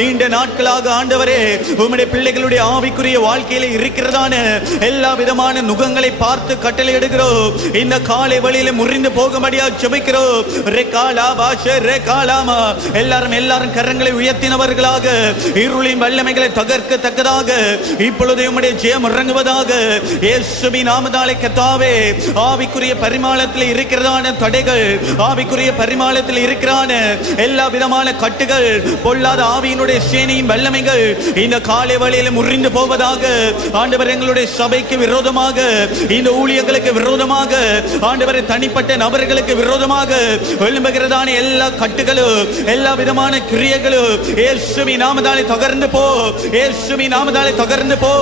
நீண்ட நாட்களாக ஆண்டவரே உம்முடைய பிள்ளைகளுடைய ஆவிக்குரிய வாழ்க்கையில இருக்கிறதான எல்லா விதமான நுகங்களை பார்த்து கட்டளை எடுக்கிறோம். இந்த காலை வழியில முறிந்து போகும்படியாக ஜெபிக்கிறோம். ரெகாலா பாஷே ரெகாலாமா. எல்லாரும் கரங்களை உயர்த்தினவர்களாக இருளின் வல்லமைகளை தகர்க்கத்தக்கதாக இப்பொழுது உம்முடைய ஜெயம் இறங்குவதாக இயேசுவின் நாமத்தாலே. கர்த்தாவே, ஆவிக்குரிய பரிமாணத்தில் இருக்கிறதான தடைகள், ஆவிக்குரிய பரிமாணத்தில் இருக்கிறான எல்லா விதமான கட்டுகள், பொல்லாத ஆவியினுடைய சேனையின் வல்லமைகள் இந்த காலை வழியில முறிந்து போவதாக. ஆண்டவர், எங்களுடைய சபைக்கு விரோதமாக, இந்த ஊழியர்களுக்கு விரோதமாக, ஆண்டவரை தனிப்பட்ட நபர்களுக்கு விரோதமாக எழும்புகிறதான எல்லா கட்டுகளும், எல்லா விதமான கிரியைகளும் இயேசுவின் நாமத்தாலே தகர்ந்து போ, இயேசுவின் நாமத்தாலே தகர்ந்து போ.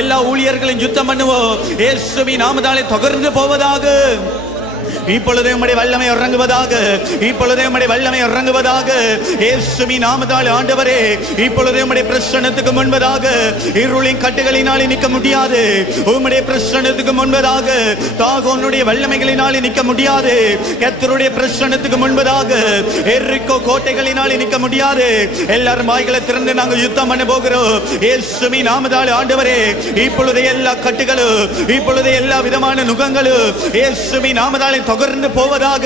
எல்லா ஊழியர்களும் யுத்தம் பண்ணுவோம், இயேசுவின் நாமத்தாலே தகர்ந்து போவதாக. இப்பொழுதே உம்முடைய வல்லமை இறங்குவதாக, இப்பொழுதே உம்முடைய வல்லமை இறங்குவதாக. இயேசுவின் நாமத்தால் ஆண்டவரே, இப்பொழுதே உம்முடைய பிரசன்னத்துக்கு முன்பதாக இருளின் கட்டுகளினாலே நிற்க முடியாது. உம்முடைய பிரசன்னத்துக்கு முன்பதாக தாகோனுடைய வல்லமைகளினாலே நிற்க முடியாது. கர்த்தருடைய பிரசன்னத்துக்கு முன்பதாக எரிகோ கோட்டைகளினாலே நிற்க முடியாது. எல்லாரும் வாய்களை திறந்து நாங்கள் யுத்தம் பண்ண போகிறோம். இயேசுவின் நாமத்தால் ஆண்டவரே, இப்பொழுது எல்லா கட்டுகளும், இப்பொழுது எல்லா விதமான நுகங்களும் இயேசுவின் நாமத்தாலே தகர்ந்து போவதாக,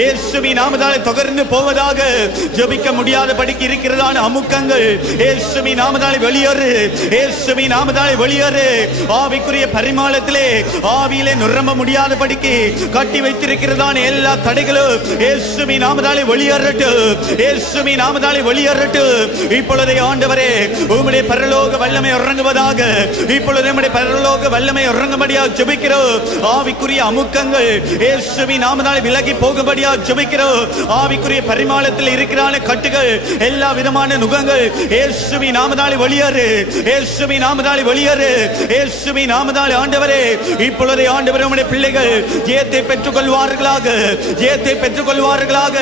இயேசுவின் நாமத்தாலே தகர்ந்து போவதாக. ஜெபிக்க முடியாத படிக்கு இருக்கிறதான அமுக்கங்கள் இயேசுவின் நாமத்தாலே வெளியேறு, இயேசுவின் நாமத்தாலே வெளியேறு. ஆவிக்குரிய பரிமாணத்திலே ஆவியிலே நிரம்ப முடியாத படிக்கு கட்டி வைத்திருக்கிறதான எல்லா தடைகளும் இயேசுவின் நாமத்தாலே வெளியேறட்டும், இயேசுவின் நாமத்தாலே வெளியேறட்டும். இப்பொழுதே ஆண்டவரே, உம்முடைய பரலோக வல்லமை இறங்குவதாக, இப்பொழுது உம்முடைய பரலோக வல்லமை இறங்கும்படியாக ஜெபிக்கிறோம். ஆவிக்குரிய அமுக்கங்கள் இயேசுவின் நாமத்தாலே விலகி போகும்படியாக ஜெபிக்கிறோம். ஆவிக்குரிய பரிமாணத்தில் இருக்கிறான கட்டுகள், எல்லா விதமான நுகங்கள் இயேசுவின் நாமத்தாலே வெளியேறு, இயேசுவின் நாமத்தாலே வெளியேறு, இயேசுவின் நாமத்தாலே ஆண்டவரே. இப்பொழுதே ஆண்டவரே, உம்முடைய பிள்ளைகள் ஜெயத்தை பெற்றுக்கொள்வார்களாக, ஜெயத்தை பெற்றுக்கொள்வார்களாக.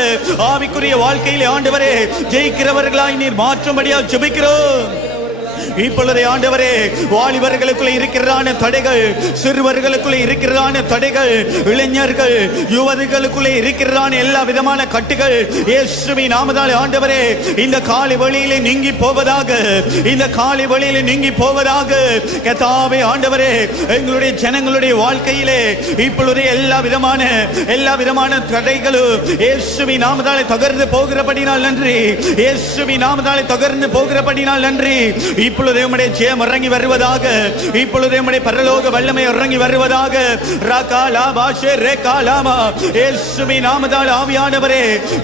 ஆவிக்குரிய வாழ்க்கையிலே ஆண்டவரே ஜெயிக்கிறவர்களாய் நீர் மாற்றும்படியாக ஜெபிக்கிறோம். இப்பொழுதே ஆண்டவரே, வாலிபர்களுக்குள்ள இருக்கிறதான தடைகள், சிறுவர்களுக்குள்ள இருக்கிறதான தடைகள், இளைஞர்கள் யுவதிகளுக்குள்ள இருக்கிறதான எல்லா விதமான கட்டுகள் இயேசுவின் நாமத்தாலே ஆண்டவரே இந்த காலை வழியிலே நீங்கி போவதாக, இந்த காலை வழியிலே நீங்கி போவதாக. கர்த்தாவே ஆண்டவரே, எங்களுடைய ஜனங்களுடைய வாழ்க்கையிலே இப்பொழுது எல்லா விதமான தடைகளும் இயேசுவின் நாமத்தாலே தகர்ந்து போகிறபடினால் நன்றி, இயேசுவின் நாமத்தாலே தகர்ந்து போகிறபடினால் நன்றி. இப்பொழுதே உம்முடைய ஜெயம் இறங்கி வருவதாக, இப்பொழுதே உம்முடைய பரலோக வல்லமை இறங்கி வருவதாக. ரகாலா பாஷே ரேகாலாமா, இயேசுவின் நாமத்தால் ஆவியானவரே,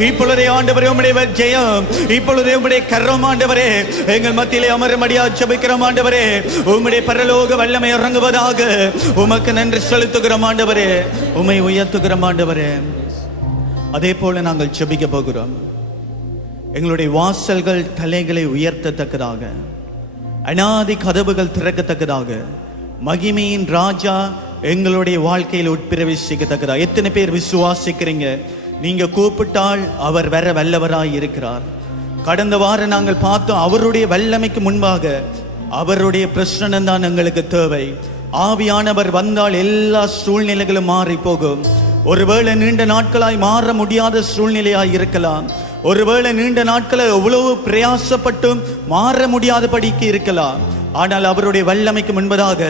இப்பொழுதே ஆண்டவரே உம்முடைய ஜெயம், இப்பொழுதே உம்முடைய கரம் ஆண்டவரே எங்கள் மத்தியிலே அமரும்படியாக ஜெபிக்கிறோம். ஆண்டவரே, உம்முடைய பரலோக வல்லமை இறங்குவதாக. உமக்கு நன்றி செலுத்துகிறோம் ஆண்டவரே, உம்மை உயர்த்துகிறோம் ஆண்டவரே. அதே போல நாங்கள் ஜெபிக்க போகிறோம். எங்களுடைய வாசல்கள் தலைகளை உயர்த்தத்தக்கதாக, அநாதி கதவுகள் திறக்கத்தக்கதாக, மகிமையின் ராஜா எங்களுடைய வாழ்க்கையில் உட்பிரவேசிக்கத்தக்கதாக. எத்தனை பேர் விசுவாசிக்கிறீங்க? நீங்க கூப்பிட்டால் அவர் வர வல்லவராய் இருக்கிறார். கடந்த வாரம் நாங்கள் பார்த்தோம், அவருடைய வல்லமைக்கு முன்பாக அவருடைய பிரசன்னம் தான் எங்களுக்கு தேவை. ஆவியானவர் வந்தால் எல்லா சூழ்நிலைகளும் மாறி போகும். ஒருவேளை நீண்ட நாட்களாய் மாற முடியாத சூழ்நிலையாய் இருக்கலாம், ஒருவேளை நீண்ட நாட்களை எவ்வளவு பிரயாசப்பட்டும் மாற முடியாதபடிக்கு இருக்கலாம். ஆனால் அவருடைய வல்லமைக்கு முன்பதாக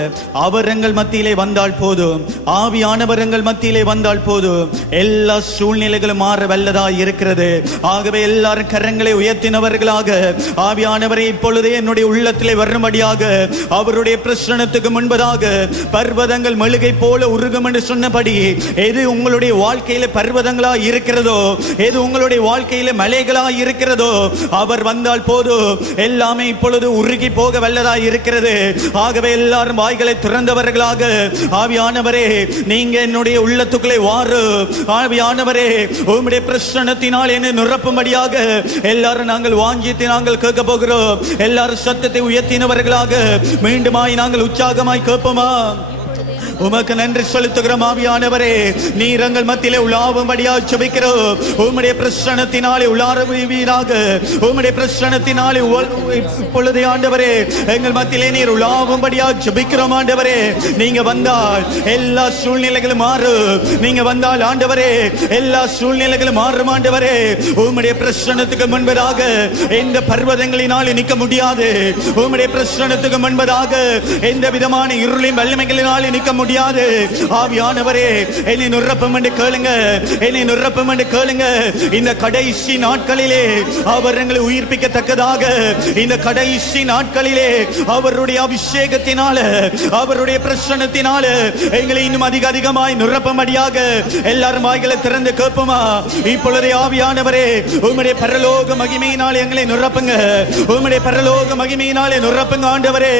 அவர் எங்கள் மத்தியிலே வந்தால் போதும், ஆவியானவர் எங்கள் மத்தியிலே வந்தால் போதும், எல்லா சூழ்நிலைகளும் மாற வல்லதாய் இருக்கிறது. ஆகவே எல்லாரும் கரங்களை உயர்த்தினவர்களாக, ஆவியானவரை இப்பொழுதே என்னுடைய உள்ளத்திலே வரும்படியாக அவருடைய பிரசன்னத்துக்கு முன்பதாக பர்வதங்கள் மெழுகை போல உருகும் என்று சொன்னபடி, எது உங்களுடைய வாழ்க்கையில பர்வதங்களாய் இருக்கிறதோ, எது உங்களுடைய வாழ்க்கையில மலைகளாய் இருக்கிறதோ, அவர் வந்தால் போதும், எல்லாமே இப்பொழுது உருகி போக வல்லதாய் இருக்கிறது. ஆகவே எல்லாரும் வாய்களை திறந்தவர்களாக, ஆவியானவரே நீங்க என்னுடைய உள்ளத்துக்குள்ளே வாரு, ஆவியானவரே உம்முடைய பிரசன்னத்தினால் என்னை நிரப்பும்படியாக எல்லாரும் நாங்கள் வாஞ்சித்து நாங்கள் கேட்க போகிறோம். எல்லாரும் சத்தத்தை உயர்த்தினவர்களாக மீண்டுமாய் நாங்கள் உற்சாகமாய் கேட்போமா? உமக்கு நன்றி செலுத்துகிறோம் ஆவியானவரே, நீர் எங்கள் மத்தியிலே உலாவும்படியாக ஜெபிக்கிறோம். உம்முடைய பிரசன்னத்தினாலே உலாவுவீராக, உம்முடைய பிரசன்னத்தினாலே இப்பொழுது ஆண்டவரே எங்கள் மத்தியிலே நீர் உலாவும்படியாக ஜெபிக்கிறோம். ஆண்டவரே நீங்க வந்தால் எல்லா சூழ்நிலைகளும் மாறும், நீங்க வந்தால் ஆண்டவரே எல்லா சூழ்நிலைகளும் மாறும். ஆண்டவரே உம்முடைய பிரசன்னத்துக்கு முன்பதாக எந்த பர்வதங்களினால் நிற்க முடியாது, உம்முடைய பிரசன்னத்துக்கு முன்பதாக எந்த விதமான இருளின் வல்லமைகளினால் நிற்க முடியாது. ஆவியானவரே என்னை நிரப்பும் என்று கேளுங்க, என்னை நிரப்பும் என்று கேளுங்க. இந்த கடைசி நாட்களிலே அவர் எங்களை உயிர்ப்பிக்கத்தக்கதாக, இந்த கடைசி நாட்களிலே அவருடைய அபிஷேகத்தினால, அவருடைய பிரசன்னத்தினால எங்களை இன்னும் அதிகமாய் நிரப்பும்படியாக எல்லாரும் வாய்களை திறந்து கேட்போமா? இப்பொழுதே ஆவியானவரே உம்முடைய பரலோக மகிமையினால் எங்களை நிரப்புங்க, உம்முடைய பரலோக மகிமையினாலே நிரப்புங்க. ஆண்டவரே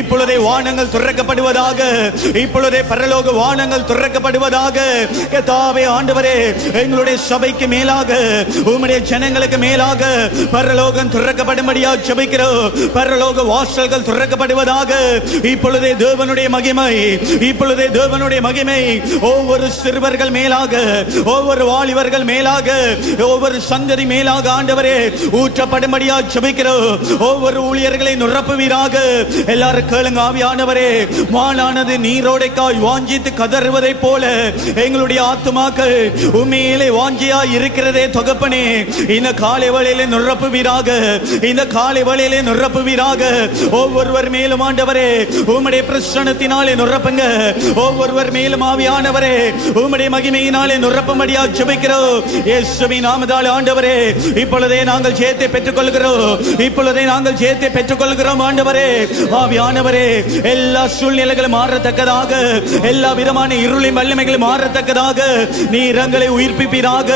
இப்பொழுதே வானங்கள் திறக்கப்படுவதாக, இப்பொழுது இப்பொழுதே பரலோக வானங்கள் திறக்கப்படுவதாக. கர்த்தாவே ஆண்டவரே, எங்களுடைய சபைக்கு மேலாக, உம்முடைய ஜனங்களுக்கு மேலாக பரலோகம் திறக்கப்படும்படியாக ஜெபிக்கிறோம். பரலோக வாசல்கள் திறக்கப்படுவதாக. இப்பொழுதே தேவனுடைய மகிமை, இப்பொழுதே தேவனுடைய மகிமை ஒவ்வொரு சிறுவர்கள் மேலாக, ஒவ்வொரு வாலிபர்கள் மேலாக, ஒவ்வொரு சந்ததி மேலாக ஆண்டவரே ஊற்றப்படும்படியாக ஜெபிக்கிறோம். ஒவ்வொரு ஊழியர்களை நிரப்புவீராக. எல்லாரும் கேளுங்க. ஆவியானவரே, மானானது நீரோடைக்காய் வாஞ்சித்து கதறுவதை போல எங்களுடைய ஆத்துமாக்கள் உண்மையிலே வாஞ்சியா இருக்கிறதே தகப்பனே. இந்த காலை வேளையிலே நிரப்புவீராக. இந்த காலை வேளையிலே நிரப்புவீராக. ஒவ்வொருவர் மேலும் ஆண்டவரே உம்முடைய பிரசன்னத்தினாலே நிரப்புங்க. ஒவ்வொருவர் மேலும் ஆவியானவரே உம்முடைய மகிமையினாலே நிரப்பும்படியாக ஜெபிக்கிறோம். இயேசுவின் நாமத்தால் ஆண்டவரே இப்பொழுதே நாங்கள் ஜெயத்தை பெற்றுக்கொள்கிறோம். இப்பொழுதே நாங்கள் ஜெயத்தை பெற்றுக்கொள்கிறோம் ஆண்டவரே. ஆவியானவரே, எல்லா சூழ்நிலைகளும் மாறத்தக்கதாக, எல்லா விதமான இருளின் வல்லமைகளும் மாறத்தக்கதாக நீர் எங்களை உயிர்ப்பிப்பீராக.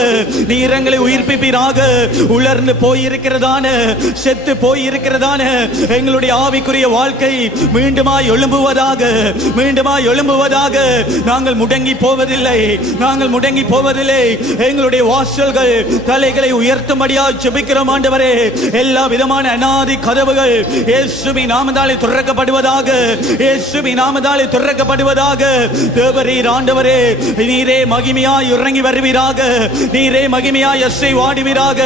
நீர் எங்களை உயிர்ப்பிப்பீராக. உலர்ந்து போயிருக்கிறதான, செத்து போயிருக்கிறதான எங்களுடைய ஆவிக்குரிய வாழ்க்கை மீண்டுமாய் எழும்புவதாக, மீண்டுமாய் எழும்புவதாக. நாங்கள் முடங்கி போவதில்லை, நாங்கள் முடங்கி போவதில்லை. எங்களுடைய வாசல்கள் தலைகளை உயர்த்தும்படியாக ஜெபிக்கிறோம் ஆண்டவரே. எல்லா விதமான அநாதி கதவுகள் இயேசுவின் நாமத்தாலே திறக்கப்படுவதாக. இயேசுவின் நாமத்தாலே திறக்கப்படுவதாக. தேவரீர் ஆண்டவரே, நீரே மகிமையாய் இறங்கி வருவீராக. நீரே மகிமையாய் எஸ்ஸை வாடுவீராக.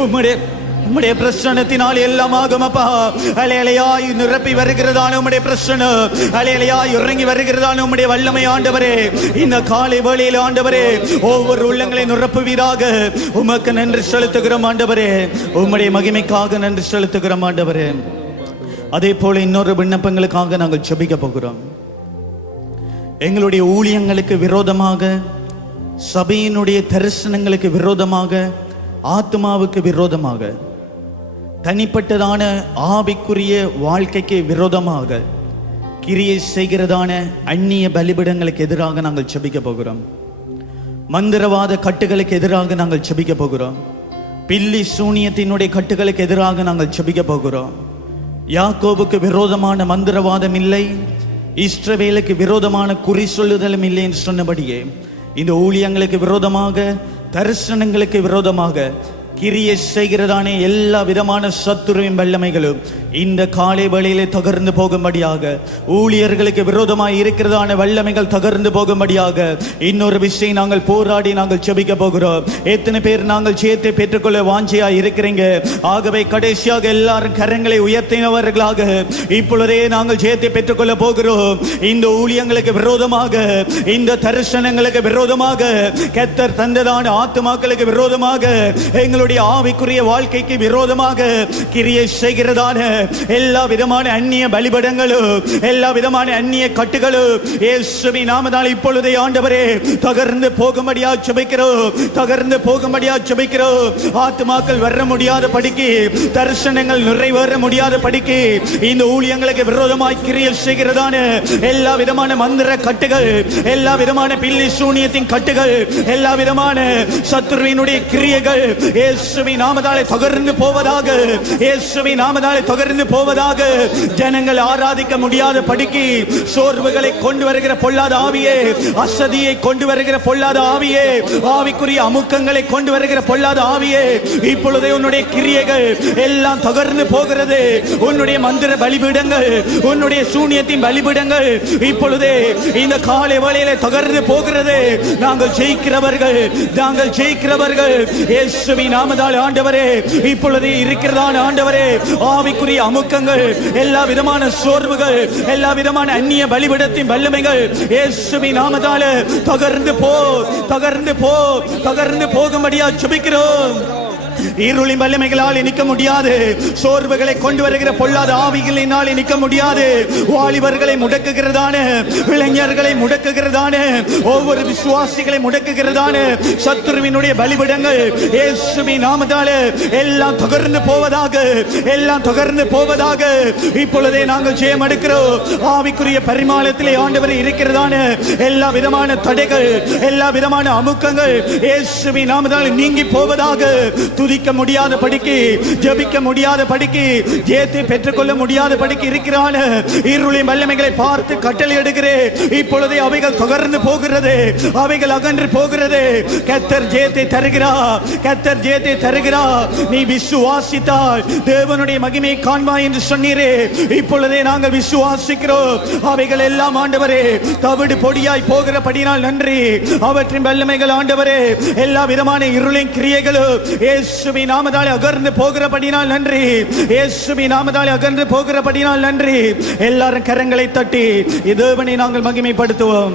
உம்முடைய பிரசன்னத்தினால் எல்லாம் ஆகும் அப்பா. அலையலையாய் நிரப்பி வருகிறதான உம்முடைய பிரசன்னம், அலையலையாய் இறங்கி வருகிறதான உம்முடைய வல்லமை ஆண்டவரே. இந்த காலை வேளையில் ஆண்டவரே ஒவ்வொரு உள்ளங்களை நிரப்புவீராக. உமக்கு நன்றி செலுத்துகிறோம் ஆண்டவரே. உம்முடைய மகிமைக்காக நன்றி செலுத்துகிறோம் ஆண்டவரே. அதே போல இன்னொரு விண்ணப்பங்களுக்காக நாங்கள் ஜெபிக்க போகிறோம். எங்களுடைய ஊழியங்களுக்கு விரோதமாக, சபையினுடைய தரிசனங்களுக்கு விரோதமாக, ஆத்மாவுக்கு விரோதமாக, தனிப்பட்டதான ஆவிக்குரிய வாழ்க்கைக்கு விரோதமாக கிரியை செய்கிறதான அந்நிய பலிபீடங்களுக்கு எதிராக நாங்கள் ஜெபிக்க போகிறோம். மந்திரவாத கட்டுகளுக்கு எதிராக நாங்கள் ஜெபிக்க போகிறோம். பில்லி சூனியத்தினுடைய கட்டுகளுக்கு எதிராக நாங்கள் ஜெபிக்க போகிறோம். யாக்கோபுக்கு விரோதமான மந்திரவாதம் இல்லை, இஸ்ரவேலுக்கு விரோதமான குறி சொல்லுதலும் இல்லை என்று சொன்னபடியே இந்த ஊழியங்களுக்கு விரோதமாக, தரிசனங்களுக்கு விரோதமாக கிரியை செய்கிறதானே எல்லா விதமான சத்துருவின் வல்லமைகளும் இந்த காலை வேளையிலே தகர்ந்து போகும்படியாக, ஊழியர்களுக்கு விரோதமாய் இருக்கிறதான வல்லமைகள் தகர்ந்து போகும்படியாக இன்னொரு விஷயம் நாங்கள் போராடி நாங்கள் ஜெபிக்க போகிறோம். எத்தனை பேர் நாங்கள் ஜெயத்தை பெற்றுக்கொள்ள வாஞ்சியா இருக்கிறீங்க? ஆகவே கடைசியாக எல்லாரும் கரங்களை உயர்த்தினவர்களாக இப்பொழுதே நாங்கள் ஜெயத்தை பெற்றுக்கொள்ள போகிறோம். இந்த ஊழியங்களுக்கு விரோதமாக, இந்த தரிசனங்களுக்கு விரோதமாக, கர்த்தர் தந்ததான ஆத்துமாக்களுக்கு விரோதமாக, எங்களுடைய ஆவிக்குரிய வாழ்க்கைக்கு விரோதமாக கிரியை செய்கிறதான எல்லா விதமான அந்நிய பலிபீடங்களும், எல்லா விதமான அந்நிய கட்டுகளும் இயேசுவின் நாமத்தால் இப்பொழுதே ஆண்டவரே தகர்ந்து போகும்படியாக ஜெபிக்கிறோம். தகர்ந்து போகும்படியாக ஜெபிக்கிறோம். ஆத்துமாக்கள் வர முடியாத படிக்கு, தரிசனங்கள் நிறைவேற முடியாத படிக்கு இந்த ஊழியங்களுக்கு விரோதமாய் கிரியை செய்கிறதான எல்லா விதமான மந்திர கட்டுகள், எல்லா விதமான பில்லி சூனியத்தின் கட்டுகள், எல்லா விதமான சத்துருவினுடைய கிரியைகள் இயேசுவின் நாமத்தாலே தகர்ந்து போவதாக. இயேசுவின் நாமத்தாலே தகர்ந்து போவதாக. ஜனங்கள் ஆராதிக்க முடியாத படிக்கு சோர்வுகளை கொண்டு வருகிற பொல்லாத ஆவியே, அசதியை கொண்டு வருகிற பொல்லாத ஆவியே, ஆவிக்குரிய அமுக்கங்களை கொண்டு வருகிற பொல்லாத ஆவியே, இப்பொழுதே உன்னுடைய கிரியைகள் எல்லாம் தகர்ந்து போகிறது. உன்னுடைய மந்திர பலிபீடங்கள், உன்னுடைய சூனியத்தின் பலிபீடங்கள் இப்பொழுதே இந்த காலை வேளையிலே தகர்ந்து போகிறது. நாங்கள் ஜெயிக்கிறவர்கள், நாங்கள் ஜெயிக்கிறவர்கள் இயேசுவின் நாமத்தால் ஆண்டவரே. இப்பொழுதே இருக்கிறதான ஆண்டவரே ஆவிக்குரிய அமுக்கங்கள், எல்லா விதமான சோர்வுகள், எல்லா விதமான அந்நிய பலிபீடத்தின் வல்லமைகள் இயேசுவின் நாமத்தால் தகர்ந்து போ, தகர்ந்து போ, தகர்ந்து போகும்படியா ஜெபிக்கிறோம். இருளின் வல்லமைகளால் நிற்க முடியாது. சோர்வுகளை கொண்டு வருகிற பொல்லாத ஆவிகளினால் நிற்க முடியாது. வாலிபர்களை முடக்குகிறதான, இளைஞர்களை முடக்குகிறதான, ஒவ்வொரு விசுவாசிகளை முடக்குகிறதான சத்துருவினுடைய பலிபீடங்கள் இயேசுவின் நாமத்தாலே எல்லாம் தகர்ந்து போவதாக, எல்லாம் தகர்ந்து போவதாக. இப்பொழுதே நாங்கள் ஜெயம் எடுக்கிறோம். ஆவிக்குரிய பரிமாணத்திலே ஆண்டவர் இருக்கிறதான எல்லா விதமான தடைகள், எல்லா விதமான அமுக்கங்கள் இயேசுவின் நாமத்தாலே நீங்கி போவதாக. துதிக்க முடியாத படிக்கு, ஜெபிக்க முடியாத படிக்கு, ஜெயத்தை பெற்றுக்கொள்ள முடியாத படிக்கு இருக்கிறான இருளின் வல்லமைகளை பார்த்து கட்டளை எடுக்கிறேன். இப்பொழுதே அவைகள் தகர்ந்து போகிறது, அவைகள் அகன்று போகிறது. கர்த்தர் ஜெயத்தை தருகிறார், கர்த்தர் ஜெயத்தை தருகிறார். நீ விசுவாசித்தால் தேவனுடைய மகிமை காண்பாய் என்று சொன்னீரே. இப்பொழுதே நாங்கள் விசுவாசிக்கிறோம். அவைகள் எல்லாம் ஆண்டவரே தவிடு பொடியாய் போகிறபடினால் நன்றி. அவற்றின் வல்லமைகள் ஆண்டவரே எல்லா விதமான இருளின் கிரியைகளும் இயேசுவின் நாமத்தாலே அகன்று போகிறபடினால் நன்றி. இயேசுவின் நாமத்தாலே அகன்று போகிறபடினால் நன்றி. எல்லாரும் கரங்களை தட்டி தேவனை நாங்கள் மகிமைப்படுத்துவோம்.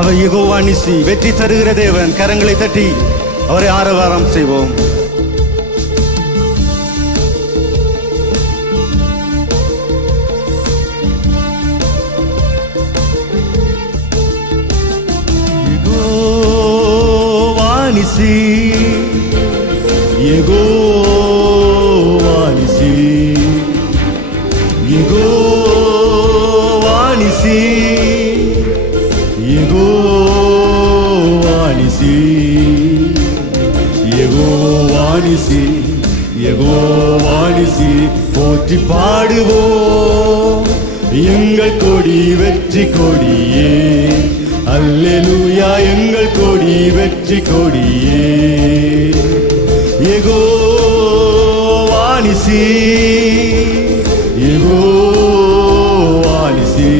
அவர் யெகோவா நிசி, வெற்றி தருகிற தேவன். கரங்களை தட்டி அவரை ஆரவாரம் செய்வோம். யெகோவா நிசி, யெகோவா நிசி, யெகோவா நிசி, யெகோவா நிசி, யெகோவா நிசி, யெகோவா நிசி. போற்றி பாடுவோம் எங்கள் கொடி வெற்றி கொடியே. அல்லேலூயா எங்கள் கொடி வெற்றி கொடியே. யெகோவா நிசி, யெகோவா நிசி,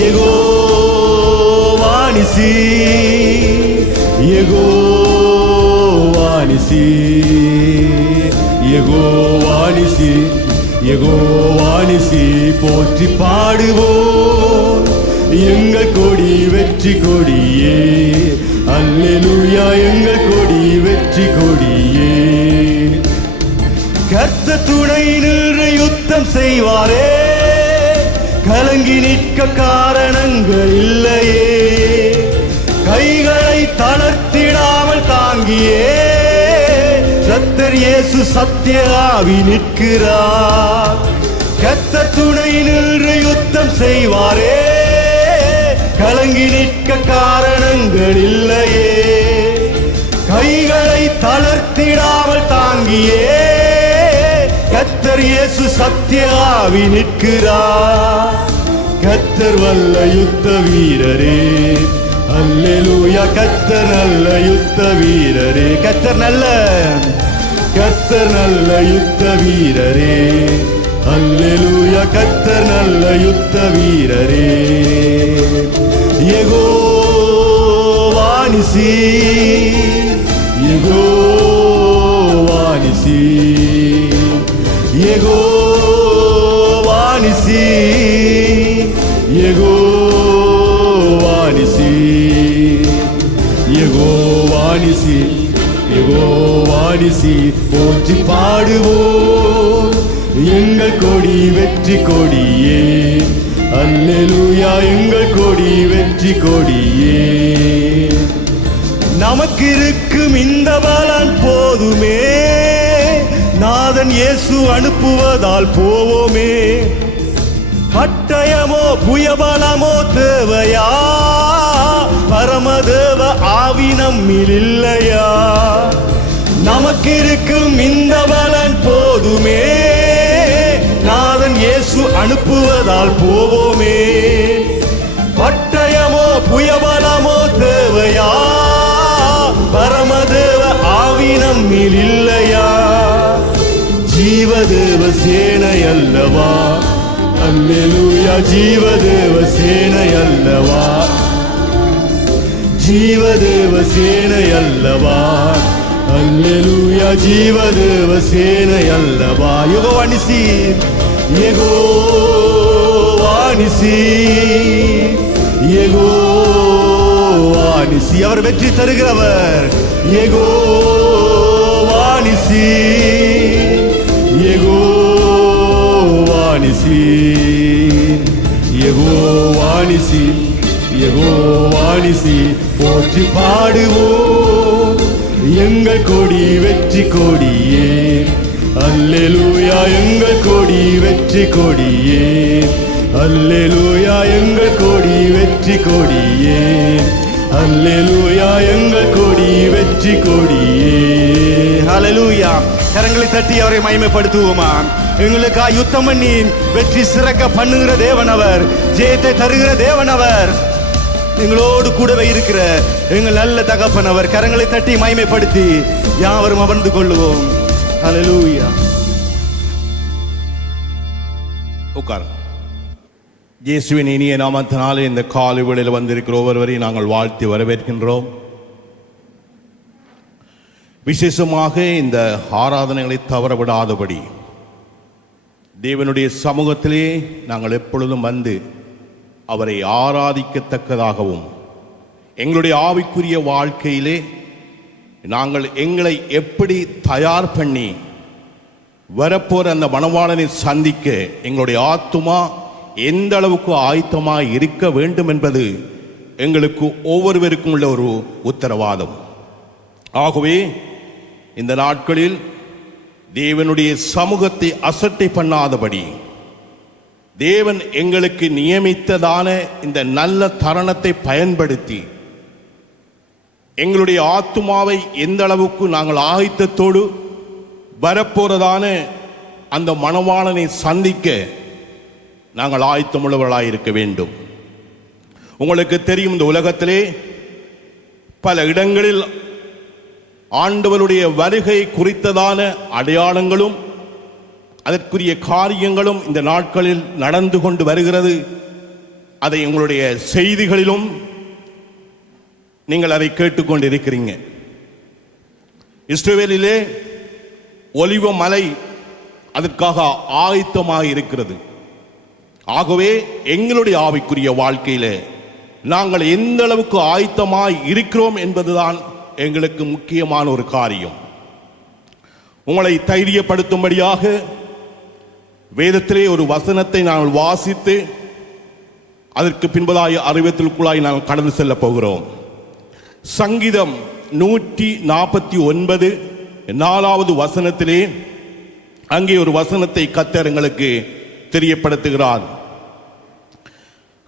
யெகோவா நிசி, யெகோவா நிசி, யெகோவா நிசி, யெகோவா நிசி. போற்றி பாடுவோம் எங்கள் கொடி வெற்றி கொடியே. அல்லேலூயா எங்கள் கொடி வெற்றி கொடியே. கர்த்தர் துணை நின்று யுத்தம் செய்வாரே, கலங்கி நிற்க காரணங்கள் இல்லையே. கைகளை தளர்த்திடாமல் தாங்கியே கர்த்தர் இயேசு சத்திய ஆவி நிற்கிறார். கர்த்தர் துணை நின்று யுத்தம் செய்வாரே, கலங்கி நிற்க காரணங்கள் இல்லையே. கைகளை தளர்த்திடாமல் தாங்கியே கர்த்தர் இயேசு சத்திய ஆவி நிற்கிறார். கர்த்தர் வல்ல யுத்த வீரரே. அல்லேலூயா கர்த்தர் நல்ல யுத்த வீரரே. கர்த்தர் நல்ல, கர்த்தர் நல்ல யுத்த வீரரே. அல்லேலூயா கர்த்தர் நல்ல யுத்த வீரரே. யெகோவா நிசி, யெகோவா நிசி, யெகோவா நிசி, யெகோவா நிசி, யெகோவா நிசி, யெகோவா நிசி. போற்றி பாடுவோம் எங்கள் கொடி வெற்றி கொடியே. அல்லேலூயா எங்கள் கொடி வெற்றி கொடியே. நமக்கு இருக்கும் இந்த பலன் போதுமே, நாதன் இயேசு அனுப்புவதால் போவோமே. பட்டயமோ புயபலமோ தேவையா, பரமதேவ ஆவி நம்மில் இல்லையா. நமக்கு இருக்கும் இந்த பலன் போதுமே, நாதன் இயேசு அனுப்புவதால் போவோமே. பட்டயமோ புயபலமோ தேவையா, பரமதேவ ஆவி நம்மில் இல்லையா. ஜீவதேவ சேனை அல்லவா. அல்லேலூயா ஜீவதேவ சேனை அல்லவா, ஜீவதேவ சேனை அல்லவா. அல்லேலூயா ஜீவதேவ சேனை அல்லவா. யெகோவா நிசி, யெகோவா நிசி, யெகோவா நிசி. அவர் வெற்றி தருகிறவர். யெகோவா நிசி, யெகோவா நிசி, யெகோவா நிசி, யெகோவா நிசி. போற்றி பாடுவோம் எங்கள் கொடி வெற்றி கொடியே. அல்லேலூயா எங்கள் கொடி வெற்றி கொடியே. அல்லேலூயா எங்கள் கொடி வெற்றி கொடியே, அல்லேலூயா எங்கள் கொடி வெற்றி கொடியே. ஹல்லேலூயா. கரங்களை தட்டி அவரை மகிமைப்படுத்துவோமா? எங்களுக்காக யுத்தம் பண்ணி வெற்றி சிறக்க பண்ணுகிற தேவன் அவர், ஜெயத்தை தருகிற தேவன் அவர், எங்களோடு கூடவே இருக்கிற எங்கள் நல்ல தகப்பன் அவர். கரங்களை தட்டி மகிமைப்படுத்தி யாவரும் அமர்ந்து கொள்ளுவோம். ஹல்லேலூயா. உட்காருங்க. இயேசுவின் இனிய நாமத்தினாலே இந்த காலை வேளையில் வந்திருக்கிற ஒவ்வொருவரையும் நாங்கள் வாழ்த்தி வரவேற்கின்றோம். விசேஷமாக இந்த ஆராதனைகளை தவறவிடாதபடி தேவனுடைய சமூகத்திலே நாங்கள் எப்பொழுதும் வந்து அவரை ஆராதிக்கத்தக்கதாகவும், எங்களுடைய ஆவிக்குரிய வாழ்க்கையிலே நாங்கள் எங்களை எப்படி தயார் பண்ணி வரப்போற அந்த மணவாளனை சந்திக்க எங்களுடைய ஆத்துமா எந்த அளவுக்கு ஆயத்தமாக இருக்க வேண்டும் என்பது எங்களுக்கு ஒவ்வொருவருக்கும் உள்ள ஒரு உத்தரவாதம். ஆகவே இந்த நாட்களில் தேவனுடைய சமூகத்தை அசட்டை பண்ணாதபடி தேவன் எங்களுக்கு நியமித்ததான இந்த நல்ல தருணத்தை பயன்படுத்தி எங்களுடைய ஆத்துமாவை எந்த அளவுக்கு நாங்கள் ஆயத்தத்தோடு வரப்போறதான அந்த மணவாளனை சந்திக்க நாங்கள் ஆயத்தமுள்ளவர்களாக இருக்க வேண்டும். உங்களுக்கு தெரியும், இந்த உலகத்திலே பல இடங்களில் ஆண்டவருடைய வருகை குறித்ததான அடையாளங்களும் அதற்குரிய காரியங்களும் இந்த நாட்களில் நடந்து கொண்டு வருகிறது. அதை உங்களுடைய செய்திகளிலும் நீங்கள் அதை கேட்டுக்கொண்டிருக்கிறீங்க. இஸ்ரவேலிலே ஒலிவ மலை அதற்காக ஆயத்தமாக இருக்கிறது. ஆகவே எங்களுடைய ஆவிக்குரிய வாழ்க்கையில நாங்கள் எந்த அளவுக்கு ஆயத்தமாய் இருக்கிறோம் என்பதுதான் எங்களுக்கு முக்கியமான ஒரு காரியம். உங்களை தைரியப்படுத்தும்படியாக வேதத்திலே ஒரு வசனத்தை நாங்கள் வாசித்து அதற்கு பின்பதாய் அறிவத்திற்குள்ளாய் நாங்கள் கடந்து செல்ல போகிறோம். சங்கீதம் 149 4வது வசனத்திலே அங்கே ஒரு வசனத்தை கர்த்தர் எங்களுக்கு தெரியப்படுத்துகிறார்.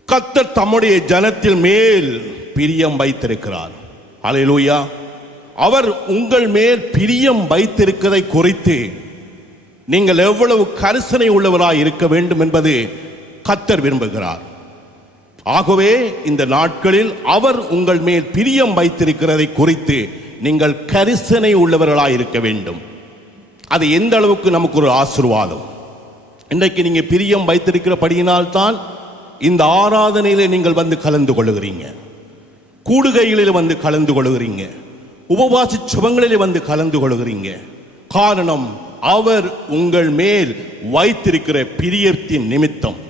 கர்த்தர் தம்முடைய ஜனத்தில் மேல் பிரியம் வைத்திருக்கிறார். அல்லேலூயா. அவர் உங்கள் மேல் பிரியம் வைத்திருக்கிறதை குறித்து நீங்கள் எவ்வளவு கரிசனை உள்ளவராய் இருக்க வேண்டும் என்பது கர்த்தர் விரும்புகிறார். ஆகவே இந்த நாட்களில் அவர் உங்கள் மேல் பிரியம் வைத்திருக்கிறதை குறித்து நீங்கள் கரிசனை உள்ளவர்களாய் இருக்க வேண்டும். அது எந்த அளவுக்கு நமக்கு ஒரு ஆசீர்வாதம். இன்றைக்கு நீங்க பிரியம் வைத்திருக்கிறபடியினால் தான் இந்த ஆராதனையிலே நீங்கள் வந்து கலந்து கொள்ளுகிறீங்க, கூடுகைகளில் வந்து கலந்து கொள்ளுகிறீங்க, உபவாசி சுபங்களிலே வந்து கலந்து கொள்ளுகிறீங்க. காரணம், அவர் உங்கள் மேல் வைத்திருக்கிற பிரியத்தின் நிமித்தம்.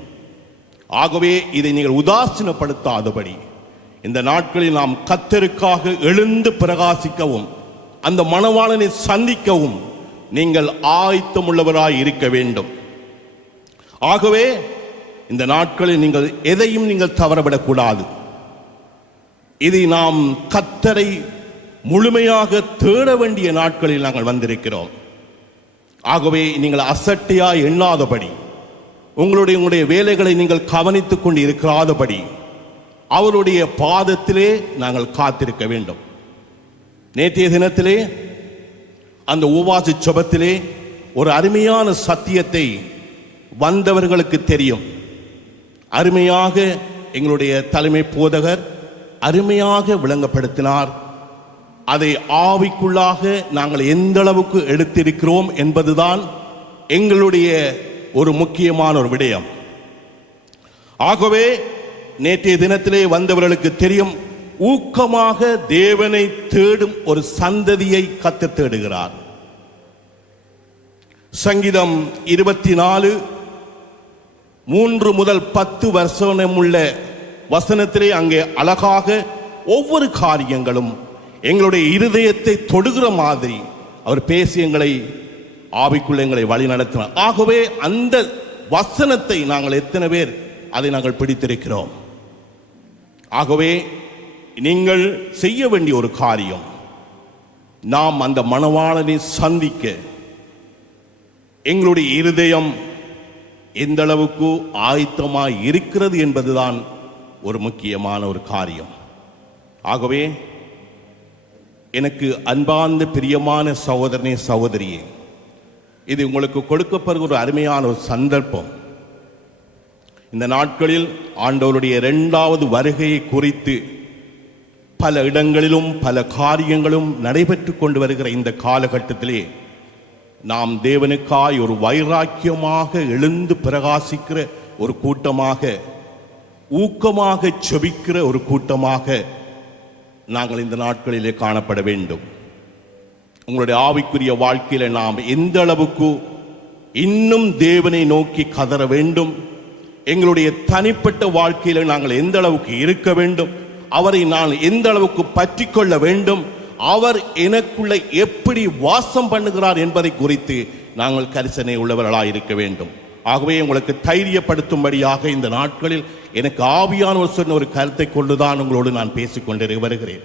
ஆகவே இதை நீங்கள் உதாசீனப்படுத்தாதபடி இந்த நாட்களில் நாம் கர்த்தருக்காக எழுந்து பிரகாசிக்கவும் அந்த மணவாளனை சந்திக்கவும் நீங்கள் ஆயத்தமுள்ளவராய் இருக்க வேண்டும். ஆகவே இந்த நாட்களில் நீங்கள் எதையும் நீங்கள் தவறவிடக்கூடாது. இதை நாம் கர்த்தரை முழுமையாக தேட வேண்டிய நாட்களில் நாங்கள் வந்திருக்கிறோம். ஆகவே நீங்கள் அசட்டையாய் எண்ணாதபடி, உங்களுடைய வேலைகளை நீங்கள் கவனித்துக் கொண்டு இருக்கிறாதபடி அவருடைய பாதத்திலே நாங்கள் காத்திருக்க வேண்டும். நேற்றைய தினத்திலே அந்த உபவாசி ஜெபத்திலே ஒரு அருமையான சத்தியத்தை வந்தவர்களுக்கு தெரியும். அருமையாக எங்களுடைய தலைமை போதகர் அருமையாக விளங்கப்படுத்தினார். அதை ஆவிக்குள்ளாக நாங்கள் எந்த அளவுக்கு எடுத்திருக்கிறோம் என்பதுதான் எங்களுடைய ஒரு முக்கியமான ஒரு விடயம். ஆகவே நேற்றைய தினத்திலே வந்தவர்களுக்கு தெரியும், ஊக்கமாக தேவனை தேடும் ஒரு சந்ததியை கர்த்தர் தேடுகிறார். சங்கீதம் 24 3 முதல் 10 வசனம் உள்ள வசனத்திலே அங்கே அழகாக ஒவ்வொரு காரியங்களும் எங்களுடைய இருதயத்தை தொடுகிற மாதிரி அவர் பேசி எங்களை ஆவிக்குள்ள எங்களை வழி நடத்தினார். ஆகவே அந்த வசனத்தை நாங்கள் எத்தனை பேர் அதை நாங்கள் பிடித்திருக்கிறோம்? ஆகவே நீங்கள் செய்ய வேண்டிய ஒரு காரியம், நாம் அந்த மணவாளனை சந்திக்க எங்களுடைய இருதயம் எந்த அளவுக்கு ஆயத்தமாய் இருக்கிறது என்பதுதான் ஒரு முக்கியமான ஒரு காரியம். ஆகவே எனக்கு அன்பார்ந்த பிரியமான சகோதரனே சகோதரியே, இது உங்களுக்கு கொடுக்கப்படுகிற ஒரு அருமையான ஒரு சந்தர்ப்பம். இந்த நாட்களில் ஆண்டவருடைய 2வது வருகையை குறித்து பல இடங்களிலும் பல காரியங்களும் நடைபெற்று கொண்டு வருகிற இந்த காலகட்டத்திலே நாம் தேவனுக்காய் ஒரு வைராக்கியமாக எழுந்து பிரகாசிக்கிற ஒரு கூட்டமாக, ஊக்கமாக செபிக்கிற ஒரு கூட்டமாக நாங்கள் இந்த நாட்களிலே காணப்பட வேண்டும். உங்களுடைய ஆவிக்குரிய வாழ்க்கையில நாம் எந்த அளவுக்கு இன்னும் தேவனை நோக்கி கதற வேண்டும், எங்களுடைய தனிப்பட்ட வாழ்க்கையில நாங்கள் எந்த அளவுக்கு இருக்க வேண்டும், அவரை நான் எந்த அளவுக்கு பற்றி கொள்ள வேண்டும், அவர் எனக்குள்ள எப்படி வாசம் பண்ணுகிறார் என்பதை குறித்து நாங்கள் கரிசனை உள்ளவர்களாக இருக்க வேண்டும். ஆகவே உங்களுக்கு தைரியப்படுத்தும்படியாக இந்த நாட்களில் எனக்கு ஆவியானவர் சொன்ன ஒரு கருத்தை கொண்டுதான் உங்களோடு நான் பேசிக்கொண்டு வருகிறேன்.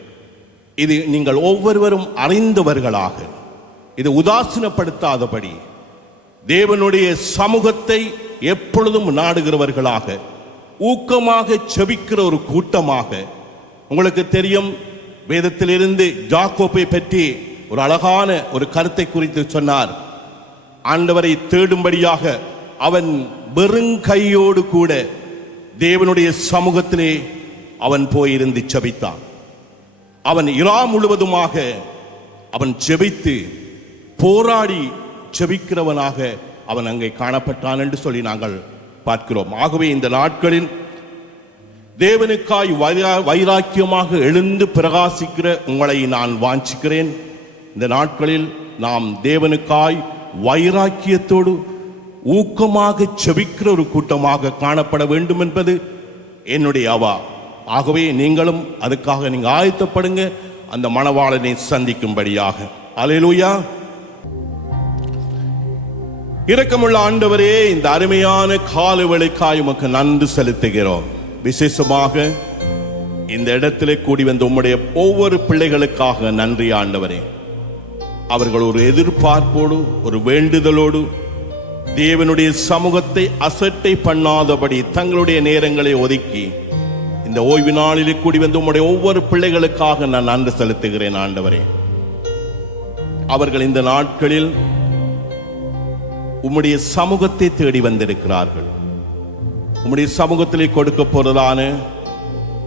இது நீங்கள் ஒவ்வொருவரும் அறிந்தவர்களாக, இது உதாசீனப்படுத்தாதபடி தேவனுடைய சமூகத்தை எப்பொழுதும் நாடுகிறவர்களாக, ஊக்கமாக செபிக்கிற ஒரு கூட்டமாக. உங்களுக்கு தெரியும், வேதத்திலிருந்து யாக்கோபை பற்றி ஒரு அழகான ஒரு கருத்தை குறித்து சொன்னார். ஆண்டவரை தேடும்படியாக அவன் வெறுங்கையோடு கூட தேவனுடைய சமூகத்திலே அவன் போயிருந்து செபித்தான். அவன் இரா முழுவதுமாக அவன் செபித்து போராடி செபிக்கிறவனாக அவன் அங்கே காணப்பட்டான் என்று சொல்லி நாங்கள் பார்க்கிறோம். ஆகவே இந்த நாட்களில் தேவனுக்காய் வைராக்கியமாக எழுந்து பிரகாசிக்கிற உங்களை நான் வாஞ்சிக்கிறேன். இந்த நாட்களில் நாம் தேவனுக்காய் வைராக்கியத்தோடு ஊக்கமாக செபிக்கிற ஒரு கூட்டமாக காணப்பட வேண்டும் என்பது என்னுடைய அவா. ஆகவே நீங்களும் அதுக்காக நீங்க ஆயத்தப்படுங்க, அந்த மணவாளனை சந்திக்கும்படியாக. அல்லேலூயா. இரக்கமுள்ள ஆண்டவரே, இந்த அருமையான காலவேளைக்காய் உமக்கு நன்றி செலுத்துகிறோம். விசேஷமாக இந்த இடத்திலே கூடி வந்த உம்முடைய ஒவ்வொரு பிள்ளைகளுக்காக நன்றி ஆண்டவரே. அவர்கள் ஒரு எதிர்பார்ப்போடு, ஒரு வேண்டுதலோடு தேவனுடைய சமூகத்தை அசட்டை பண்ணாதபடி தங்களுடைய நேரங்களை ஒதுக்கி இந்த ஓய்வு நாளிலே கூடி வந்து உம்முடைய ஒவ்வொரு பிள்ளைகளுக்காக நான் நன்றி செலுத்துகிறேன் ஆண்டவரே. அவர்கள் இந்த நாட்களில் உம்முடைய சமூகத்தை தேடி வந்திருக்கிறார்கள். உம்முடைய சமூகத்திலே கொடுக்க போறதான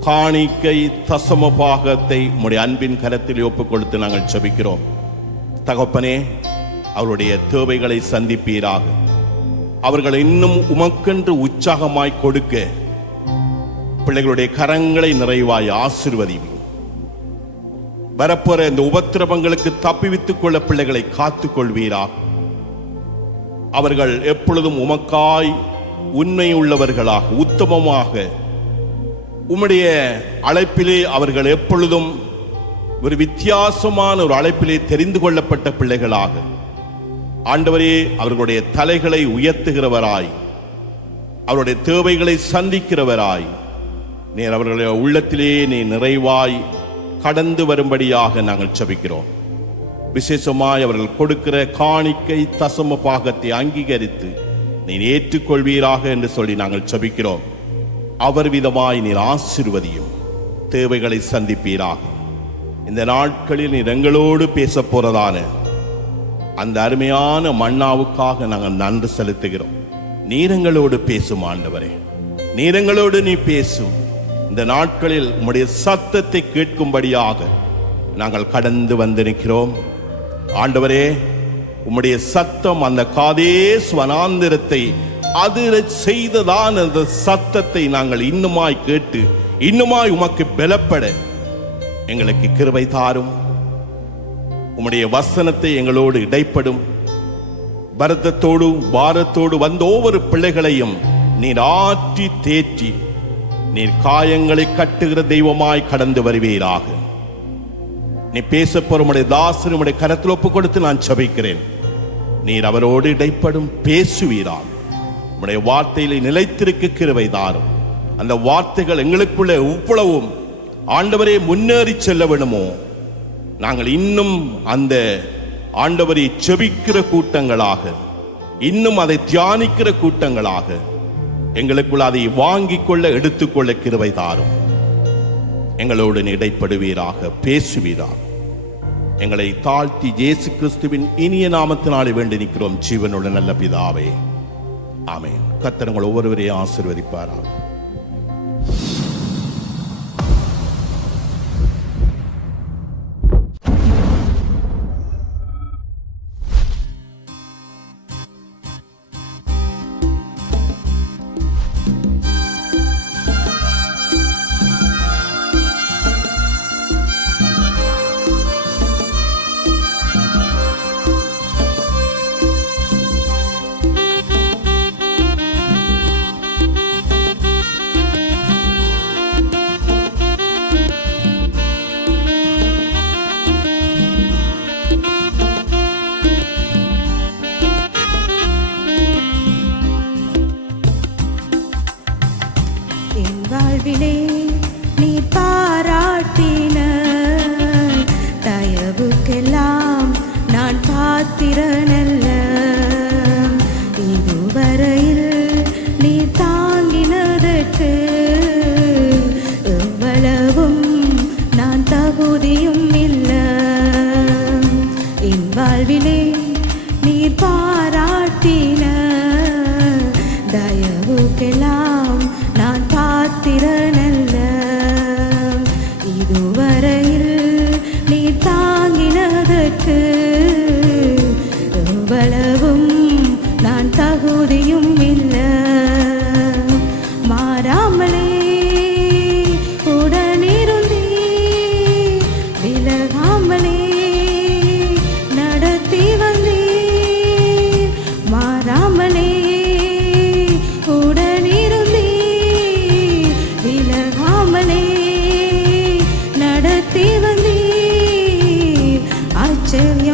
காணிக்கை தசம பாகத்தை உம்முடைய அன்பின் கரத்தில் ஒப்புக் கொடுத்து நாங்கள் செபிக்கிறோம். தகப்பனே, அவருடைய தேவைகளை சந்திப்பீராக. அவர்கள் இன்னும் உமக்கென்று உற்சாகமாய் கொடுக்க பிள்ளைகளுடைய கரங்களை நிறைவாய் ஆசீர்வதிவி. வரப்போற இந்த உபத்திரவங்களுக்கு தப்பிவித்துக் கொள்ள பிள்ளைகளை காத்துக் கொள்வீராக. அவர்கள் எப்பொழுதும் உமக்காய் உண்மை உள்ளவர்களாக, உத்தமமாக உம்முடைய அழைப்பிலே அவர்கள் எப்பொழுதும் ஒரு வித்தியாசமான ஒரு அழைப்பிலே தெரிந்து கொள்ளப்பட்ட பிள்ளைகளாக ஆண்டவரே அவர்களுடைய தலைகளை உயர்த்துகிறவராய், அவருடைய தேவைகளை சந்திக்கிறவராய் நீர் அவர்களுடைய உள்ளத்திலே நீ நிறைவாய் கடந்து வரும்படியாக நாங்கள் செபிக்கிறோம். விசேஷமாய் அவர்கள் கொடுக்கிற காணிக்கை தசம பாகத்தை அங்கீகரித்து நீ ஏற்றுக்கொள்வீராக என்று சொல்லி நாங்கள் செபிக்கிறோம். அவர் விதமாய் நீர் ஆசீர்வதியும், தேவைகளை சந்திப்பீராக. இந்த நாட்களில் நீர் எங்களோடு பேச போறதான அந்த அருமையான மன்னாவுக்காக நாங்கள் நன்றி செலுத்துகிறோம். நீரங்களோடு பேசும் ஆண்டவரே, நீரங்களோடு நீ பேசும். இந்த நாட்களில் உம்முடைய சத்தத்தை கேட்கும்படியாக நாங்கள் கடந்து வந்திருக்கிறோம் ஆண்டவரே. உம்முடைய சத்தம் அந்த காதேஸ் வனாந்திரத்தை அதிர செய்ததான். அந்த சத்தத்தை நாங்கள் இன்னுமாய் கேட்டு இன்னுமாய் உமக்கு பலப்பட எங்களுக்கு கிருபை தாரும். உம்முடைய வசனத்தை எங்களோடு இடைப்படும். பரதத்தோடு பாரத்தோடு வந்த ஒவ்வொரு பிள்ளைகளையும் நீர் ஆற்றி தேற்றி நீர் காயங்களை கட்டுகிற தெய்வமாய் கடந்து வருவீராக. நீ பேச போற உம்முடைய தாசன் உம்முடைய கரத்தில் ஒப்பு கொடுத்து நான் செபிக்கிறேன். நீர் அவரோடு இடைப்படும், பேசுவீராக. உம்முடைய வார்த்தையிலே நிலைத்திருக்க கிருபை தாரும். அந்த வார்த்தைகள் எங்களுக்குள்ள எவ்வளவும் ஆண்டவரே முன்னேறி செல்ல வேணுமோ, நாங்கள் இன்னும் அந்த ஆண்டவரை செபிக்கிற கூட்டங்களாக, இன்னும் அதை தியானிக்கிற கூட்டங்களாக எங்களுக்குள் அதை வாங்கிக் கொள்ள எடுத்துக்கொள்ள கிருபை தாரும். எங்களோடு இடைப்படுவீராக, பேசுவீராக. எங்களை தாழ்த்தி இயேசு கிறிஸ்துவின் இனிய நாமத்தினாலே வேண்டி நிற்கிறோம் ஜீவனுள்ள நல்ல பிதாவே, ஆமென். கர்த்தர் உங்கள் ஒவ்வொருவரையும் ஆசீர்வதிப்பாராக. வாழ்விலே நீ பாராட்டின தயவுக்கெல்லாம் நான் பாத்திரனல்ல. இதுவரையில் நீ தாங்கினதற்கு எவ்வளவும் நான் தகுதியும் இல்லை. என் வாழ்விலே நீ பாராட்டின தயவுக்கெல்லாம் நான் பாத்திரனல்ல. இதுவரையில் நீ தாங்கினதற்கு எவ்வளவும் நான் தகுதியும் இல்லை. மாறாமலே உடனிருந்தே விலகாமலே நடத்தி வந்தே. மாறாமலே நடத்தி வந்தீர். ஆச்சரிய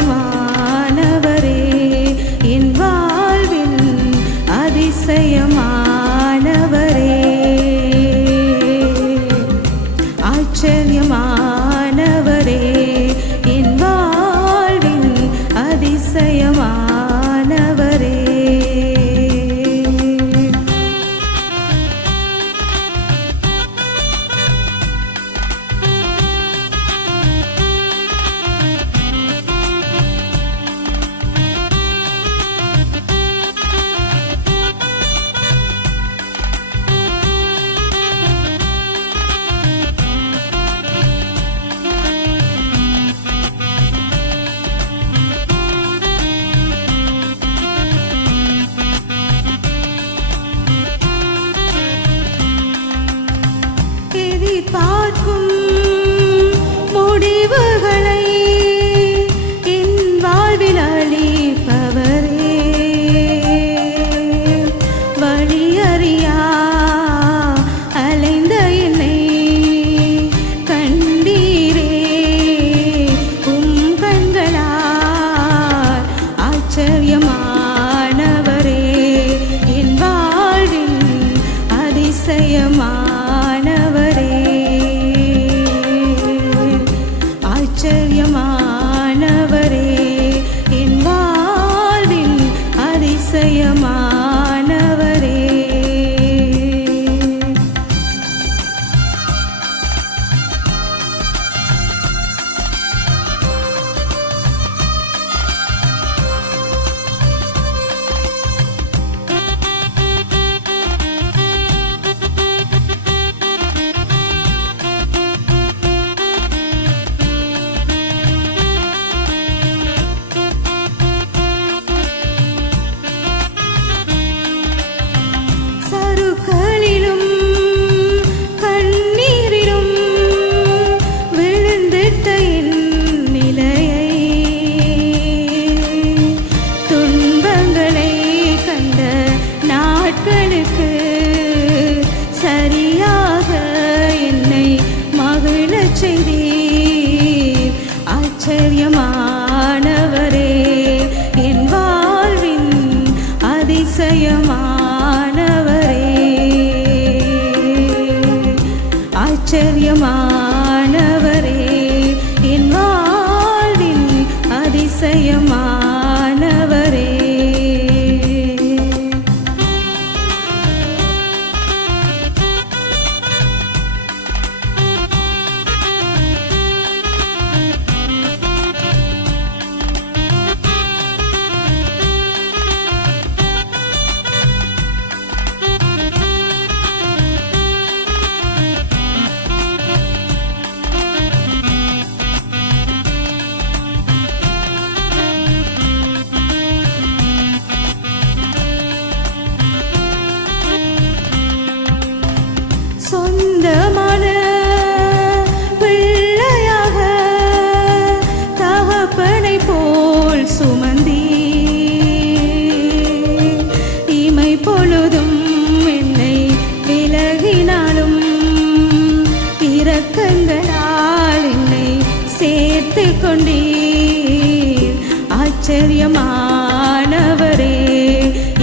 சேர்த்து கொண்டீர் ஆச்சரியமானவரே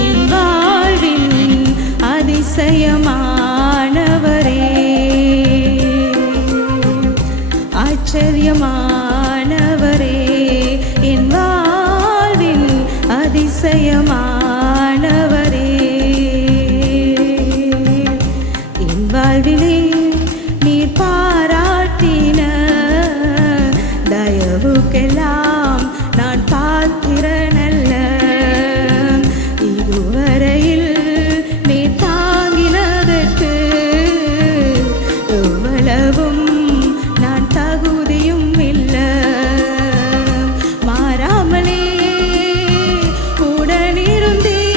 என் வாழ்வின் அதிசயமானவரே ஆச்சரியமானவரே என் வாழ்வின் அதிசயமானவரே என் வாழ்விலே நீர் பாராட்டின தயவுக்கெல்லாம் நான் பாத்திரனல்ல இதுவரையில் நீர் தாங்கினதற்கு எவ்வளவும் நான் தகுதியும் இல்ல மாறாமலே உடனிருந்தீர்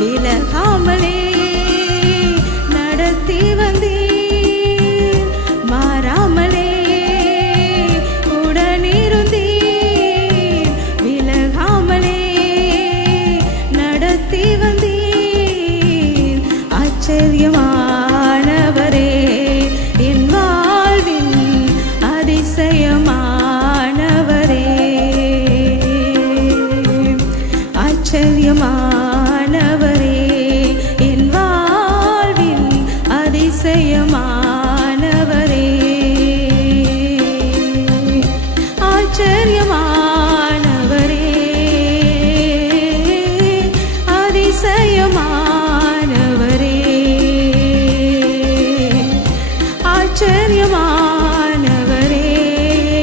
விலகாமலே நடத்தி வந்தீர் மாறாமலே உடனிருந்தீர் விலகாமலே நடத்தி வந்தீர் ஆச்சரியமானவரே என் வாழ்வின் அதிசயமானவரே ஆச்சரியமானவரே என் வாழ்வின் அதிசயமானவரே ஆச்சரியமானவரே அதிசயமானவரே ஆச்சரியமானவரே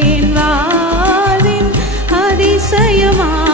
என் வாழ்வின் அதிசயமானவரே